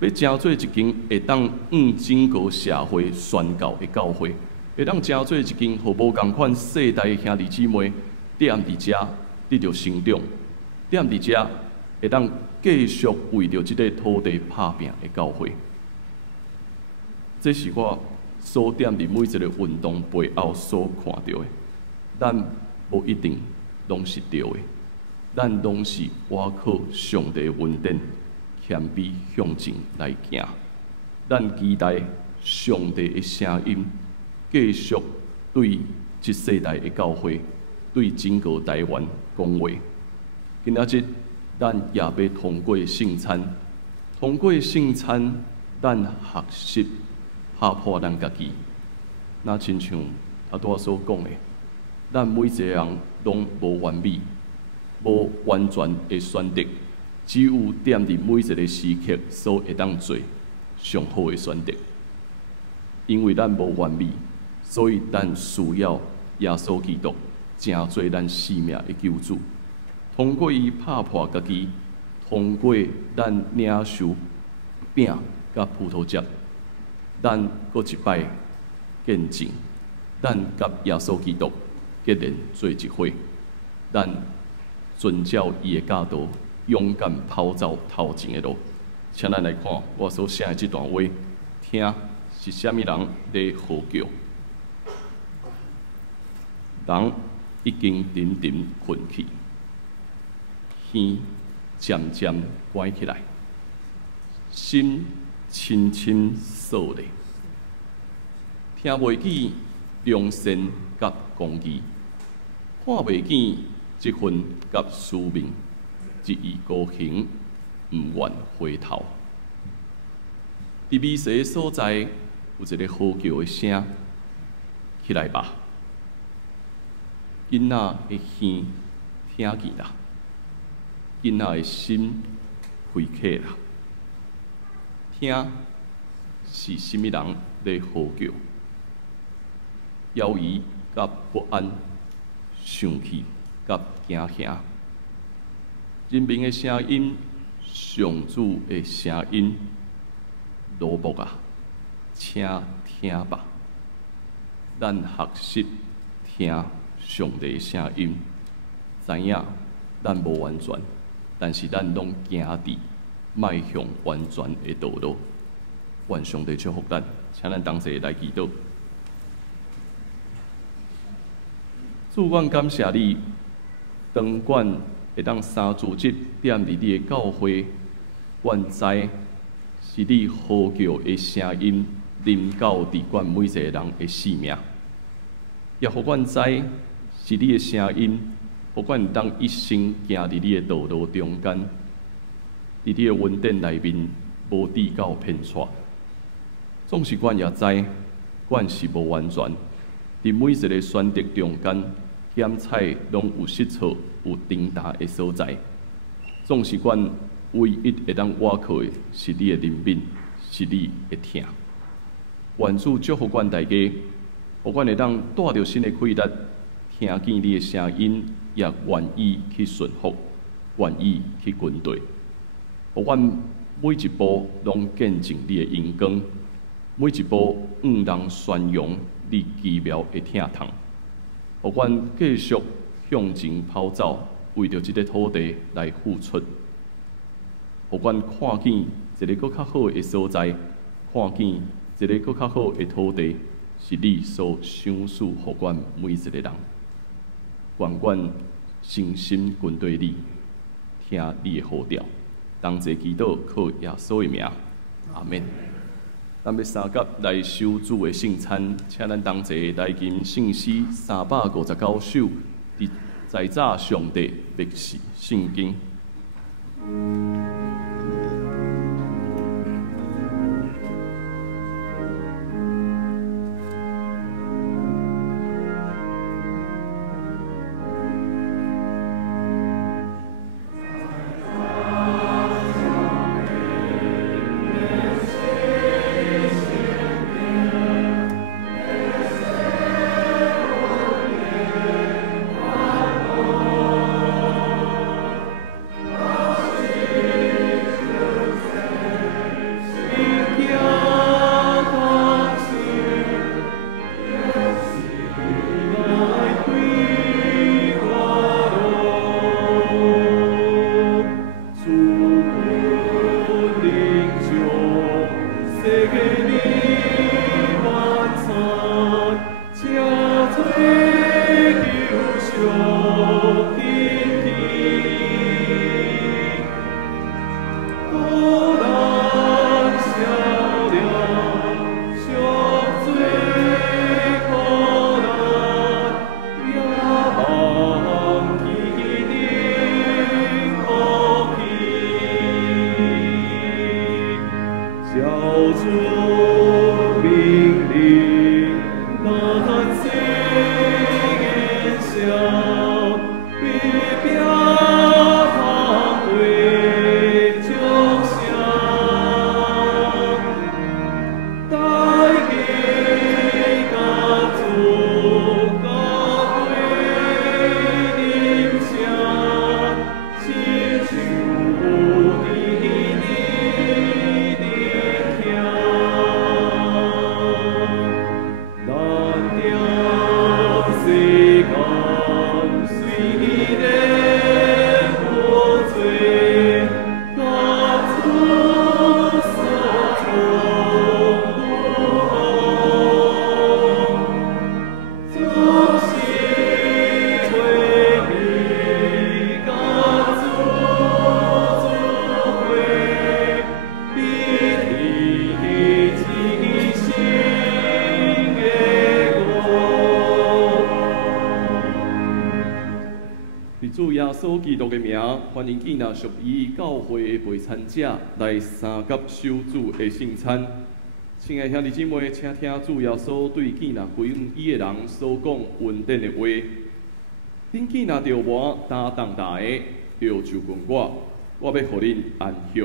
要成做一间会当整个社会宣教的教会，会当成做一间，互无共款世代的兄弟姊妹踮伫遮得到成长，踮伫遮会当继续为着即个土地拍拼的教会。这是我所踮伫每一个运动背后所看到的。咱无一定拢是对的，咱拢是倚靠上帝的恩典，谦卑向前来行。咱期待上帝的声音继续对这世代的教会，对整个台湾讲话。今仔日，咱也要通过圣餐，通过圣餐，咱学习打破咱家己。那亲像拄仔所讲的，咱每一个人拢无完美，无完全的选择，只有踮伫每一个时刻所会当做上好的选择。因为咱无完美，所以咱需要耶稣基督成做咱生命的救主。通过伊打破家己，通过咱领受饼甲葡萄汁，咱搁一摆见证，咱甲耶稣基督结连做一伙，咱遵照伊的教导，勇敢跑走头前的路。请咱来看我所写的这段话，听是虾米人在呼叫？人已经沉沉困去，天渐渐关起来，心深深锁咧，听袂见良善甲公义，看袂见这份甲使命，一意孤行，毋愿回头。伫美西所在有一个呼叫的声，起来吧！囡仔的耳听见啦，囡仔的心开启啦。听是甚物人在呼叫？犹豫甲不安，生气甲惊吓。人民的声音，上主的声音，罗木啊，请听吧。咱学习听上帝的声音，知影咱无完全，但是咱拢行伫迈向完全的道路。愿上帝祝福咱，请咱同齐来祈祷。主，阮感谢你，当阮会当三主节踮伫你的教会，阮知是你呼叫的声音，临到伫阮每一个人的生命，也互阮知是你的声音，互阮当一生行伫你的道路中间，伫你的恩典内面无颠倒偏差。总是阮也知，阮是无完全，伫每一个选择中间，检采拢有失错、有重大的所在。总是阮唯一会当倚靠的是你的怜悯，是你的听。愿主祝福阮大家，互阮会当带着新的气力，听见你的声音，也愿意去顺服，愿意去跟对。互阮每一步拢见证你的荣光，每一步人宣扬你奇妙的疼痛。互阮继续向前跑走，为着这个土地来付出。互阮看见一个更较好的所在，看见一个更较好的土地，是你所赏赐互阮每一个人。愿阮诚心跟对你，听你的呼召。同齐祈祷，靠耶稣的名，阿免。咱要三甲来守主的圣餐，请咱同齐来吟圣诗359首，在早上帝默示圣经。Amen. 主命令，那世间笑，必表旁对众相，大家各自各归林下，亲像主耶稣基督的名，欢迎见那属于教会的陪餐者来参加守主的圣餐。亲爱兄弟姊妹，请听主耶稣对见那归向伊的人所讲恩典的话。恁见那着我担当大的，就就问我要互恁安息。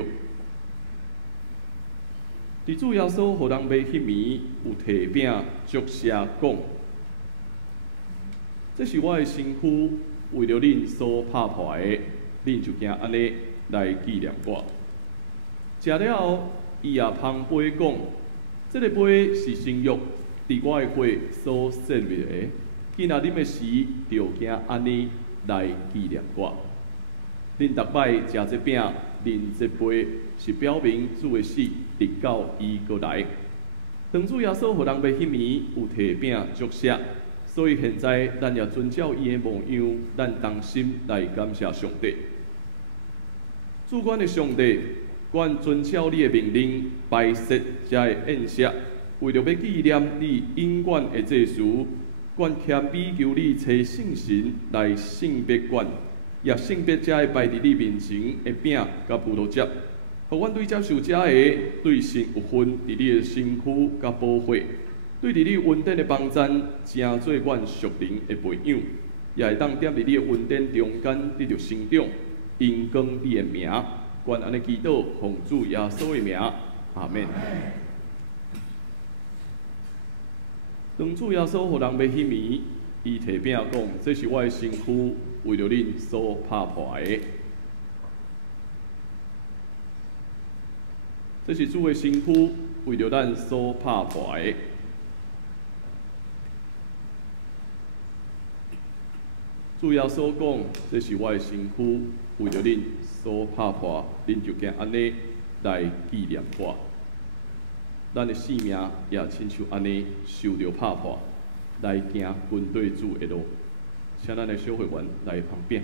伫主耶稣互人买迄暝，有提饼祝谢讲：这是我的身躯。为了恁所拍破的，恁就惊安尼来纪念我。食了后，伊也旁杯讲：这个杯是新约，伫我的血所设立的。今仔啉的时，就惊安尼来纪念我。恁逐摆食这饼、啉这杯，是表明主的死直到伊过来。当主耶稣互人买迄暝，有提饼祝谢。所以现在，咱也遵照伊的模样，咱同心来感谢上帝。主管的上帝，阮遵照你的命令，摆设这个宴席，为了要纪念你永远的祭祀，阮谦卑求你找圣神来圣别阮，也圣别这个摆伫你面前的饼甲葡萄汁，互阮对接受这个对神有份伫你的身躯甲保护。对伫你恩典的帮赞，成做阮属灵的培养，也会当踮伫你的恩典中间得到成长，因光你的名，愿安尼祈祷，奉主耶稣的名，阿门。当主耶稣互人要迄暝，伊提饼讲：这是我的身躯，为了恁所拍破的。这是主的身躯，为了咱所拍破的。主耶稣讲：这是我的身躯，为了恁所拍破，恁就惊安尼来纪念我。咱的性命也亲像安尼受着拍破，来行军队主的路。请咱的小会员来旁边。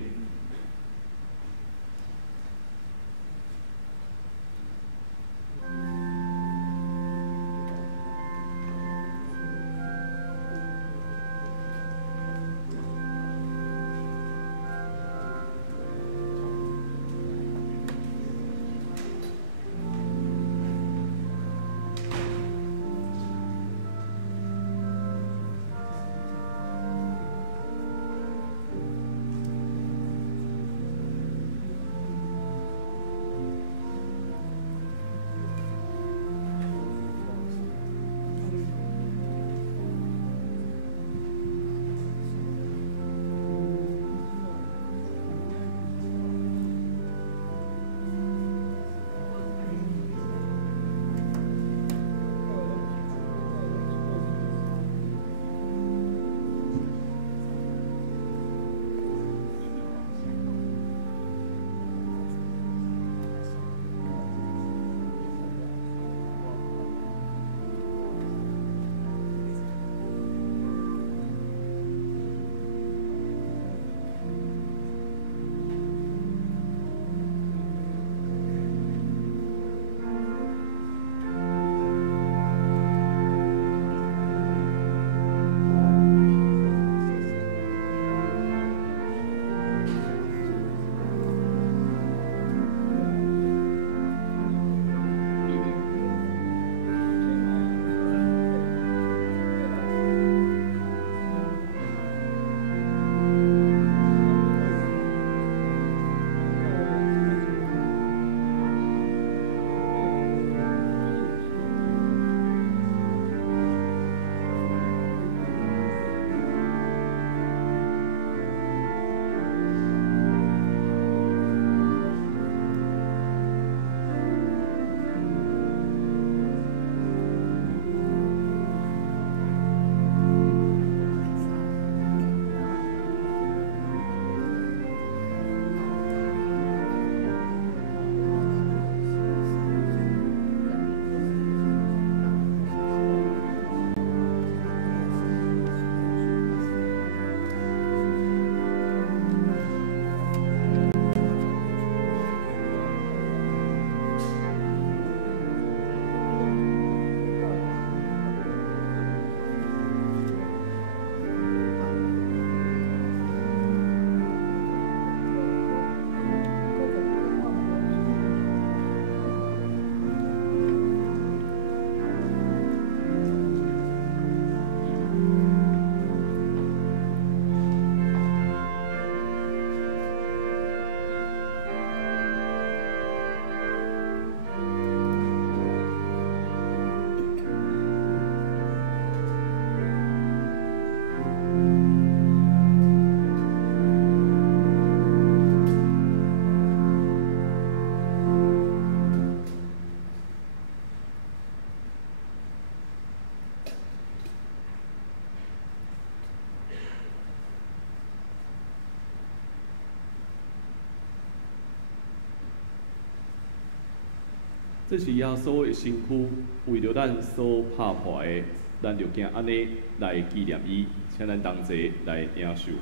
这是耶稣的身躯，为着咱所拍破的，咱就惊安尼来纪念伊，请咱同齐来领受。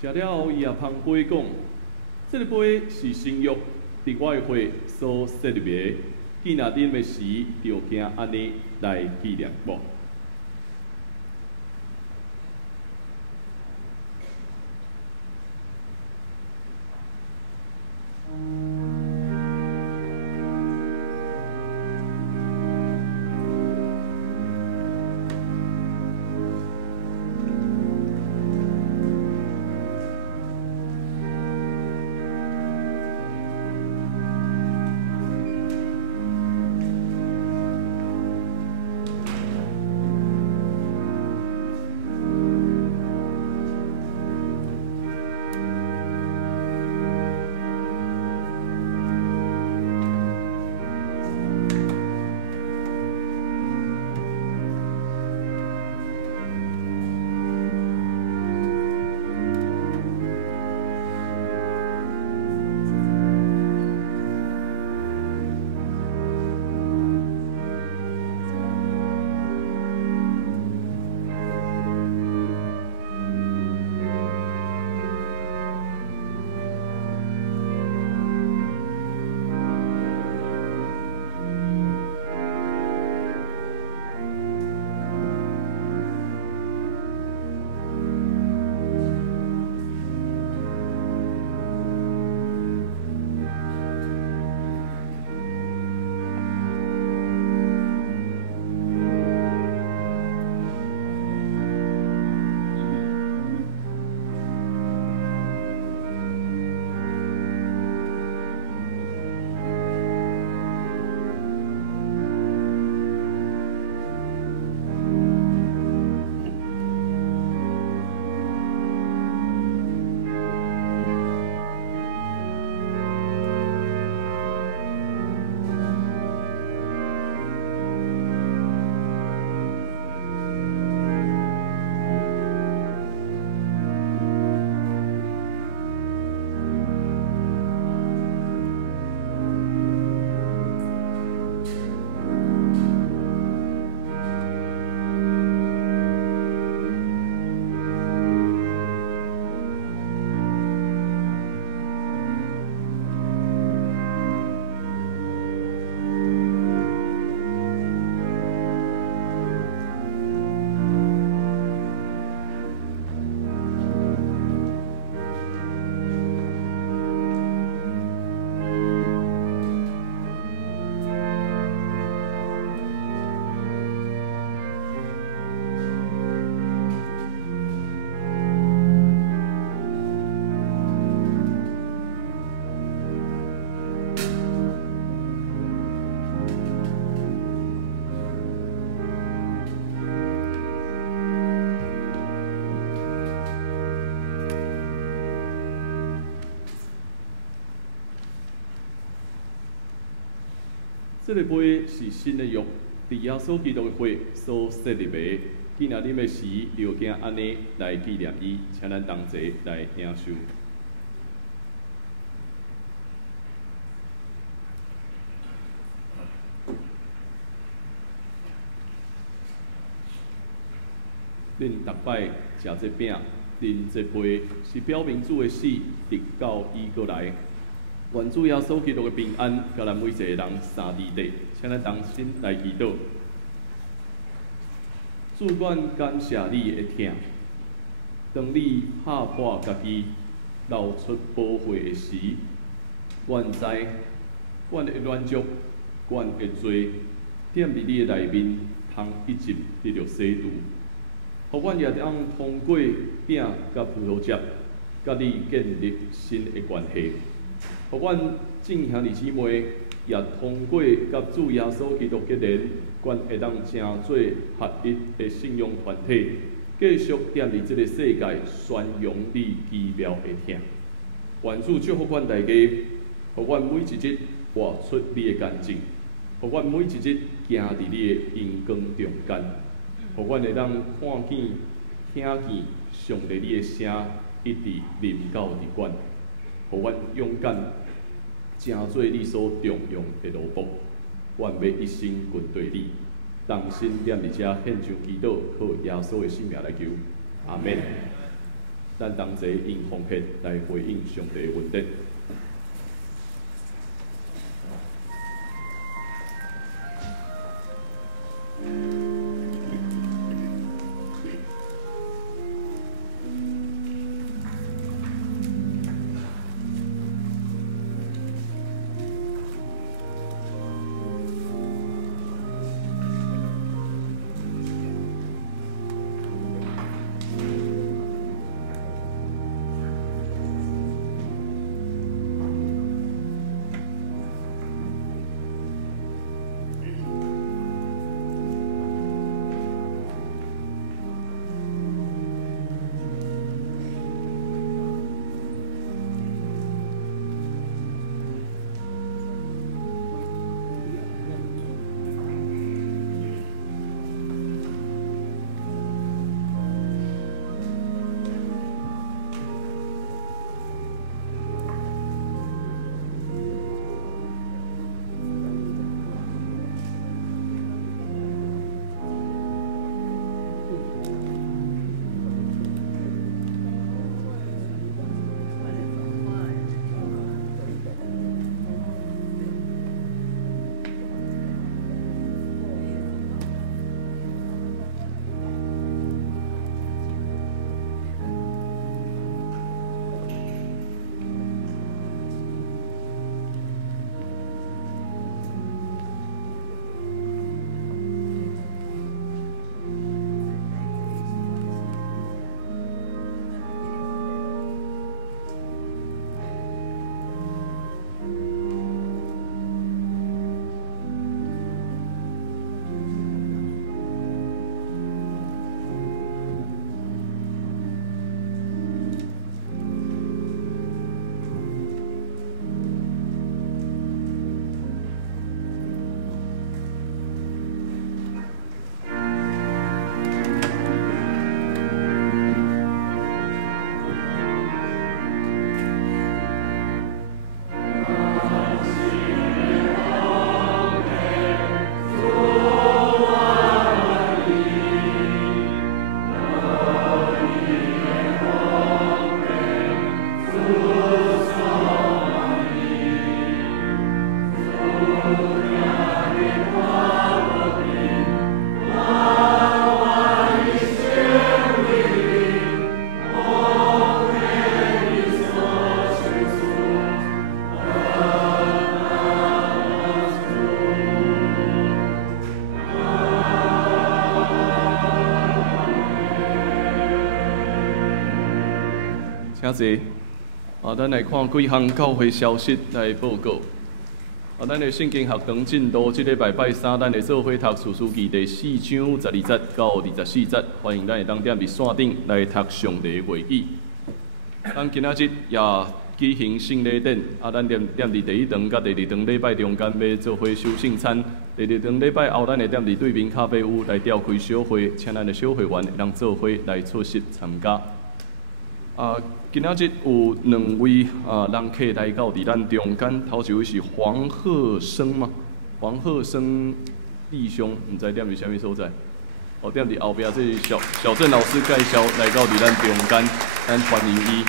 食了后，伊也捧杯讲：这个杯是新约，伫我的血所设立的。记若啉的时，就惊安尼来纪念我。这个杯是新的约，伫耶稣基督的血所设立的。记若啉的时，就惊安尼来纪念伊，请咱同齐来领受。恁逐摆食这饼，啉这杯，是表明主的死，直到伊过来。愿主耶稣基督的平安，甲咱每一个人三伫地，请咱同心来祈祷。主愿感谢你的疼，当你拍破家己，流出宝血的时，愿知，阮的软弱，阮的罪，点伫你的内面，通一直得到洗除。互阮也当通过饼甲葡萄汁，甲你建立新的关系。互阮正兄弟姊妹也通过甲主耶稣基督结连，阮会当成做合一的信仰团体，继续踮伫这个世界宣扬你奇妙的疼。愿主祝福阮大家，互阮每一日活出你的干净，互阮每一日行伫你的阳光中间。互阮会当看见、听见上帝你的声，一直临到伫阮，互阮勇敢，成做你所重用的奴仆。阮要一生跟对你，当心踮伫遮献上祈祷，靠耶稣的性命来求，阿免。咱同齐用奉献来回应上帝的恩典。请坐。咱来看几项教会消息来报告。咱的圣经学堂进度，即礼拜拜三，咱会做伙读《士师记》第4章12节到24节，欢迎咱会当踮伫线顶来读上帝的话语。咱今仔日也举行圣礼典，咱踮伫第一堂甲第二堂礼拜中间要做伙收圣餐。第二堂礼拜后，咱会踮伫对面咖啡屋来召开小会，请咱的小会员会当做伙来出席参加。今仔日有2位人客来到伫咱中间，头一位是黄鹤生嘛，黄鹤生弟兄，毋知踮伫啥物所在。踮伫后壁，这是小郑老师介绍来到伫咱中间，咱欢迎伊，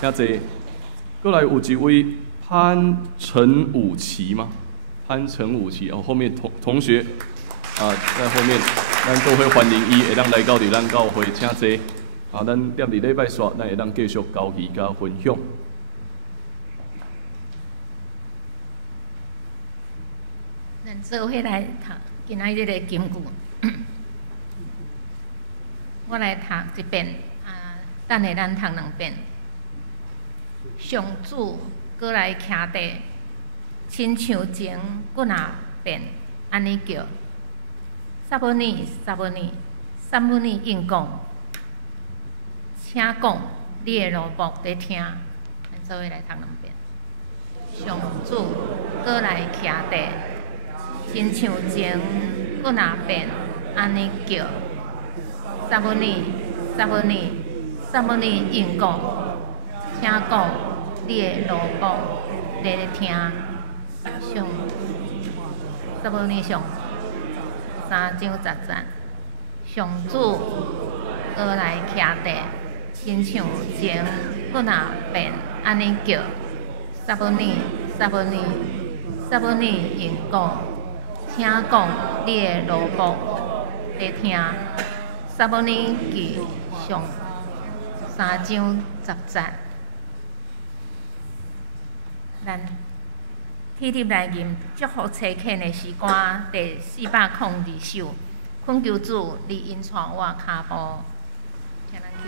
请坐。过来有一位潘陈武奇嘛，潘陈武奇后面同学在后面，咱都会欢迎伊，会当来到伫咱教会，请坐。咱踮伫礼拜煞，咱会当继续交易甲分享。咱做伙来读今仔日的经句。我来读一遍，等下咱读2遍。上主过来徛地，亲像前骨若变，安尼叫。撒母耳，撒母耳，撒母耳应讲。请讲，你的奴仆在听。咱做伙来读2遍。上主过来徛地，亲像前骨若变，安尼叫。萨姆尼，萨姆尼，萨姆尼应讲，请讲你的罗布来听。上，萨姆尼上3章10节，上主过来徛地，亲像前我若便安尼叫，萨姆尼，萨姆尼，萨姆尼应讲，请讲你的罗布来听。萨姆尼记上3章10节，咱天天来吟祝福册恳的诗歌第402首，恳求主你引带我脚步，请咱起。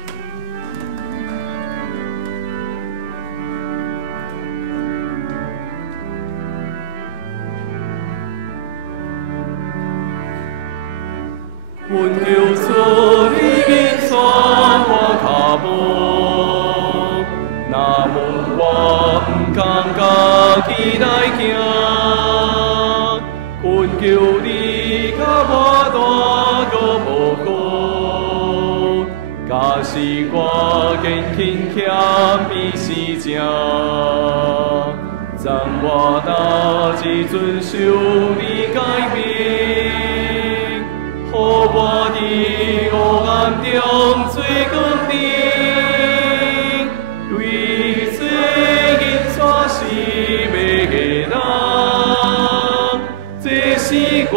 阮求主你引带我脚步，若问我毋甘家己来行，阮求你甲我大个无辜，假使我坚勤欠比死正，暂我哪一遵守你改命，予我伫黑暗中最光明，对罪引带是要个人，这是我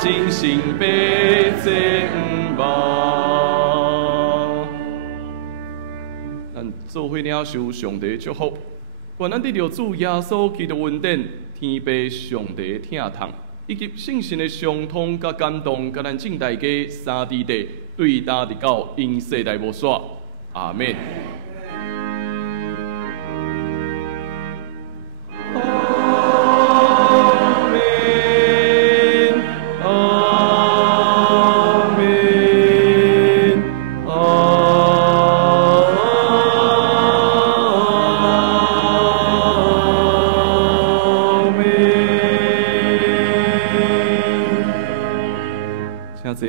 真心白这毋捌。咱做伙领受上帝祝福，愿咱得着主耶稣基督恩典，天父上帝疼痛。以及圣神的相通甲感动，甲咱正大家三地地对答直到因世代无煞。阿免。请坐。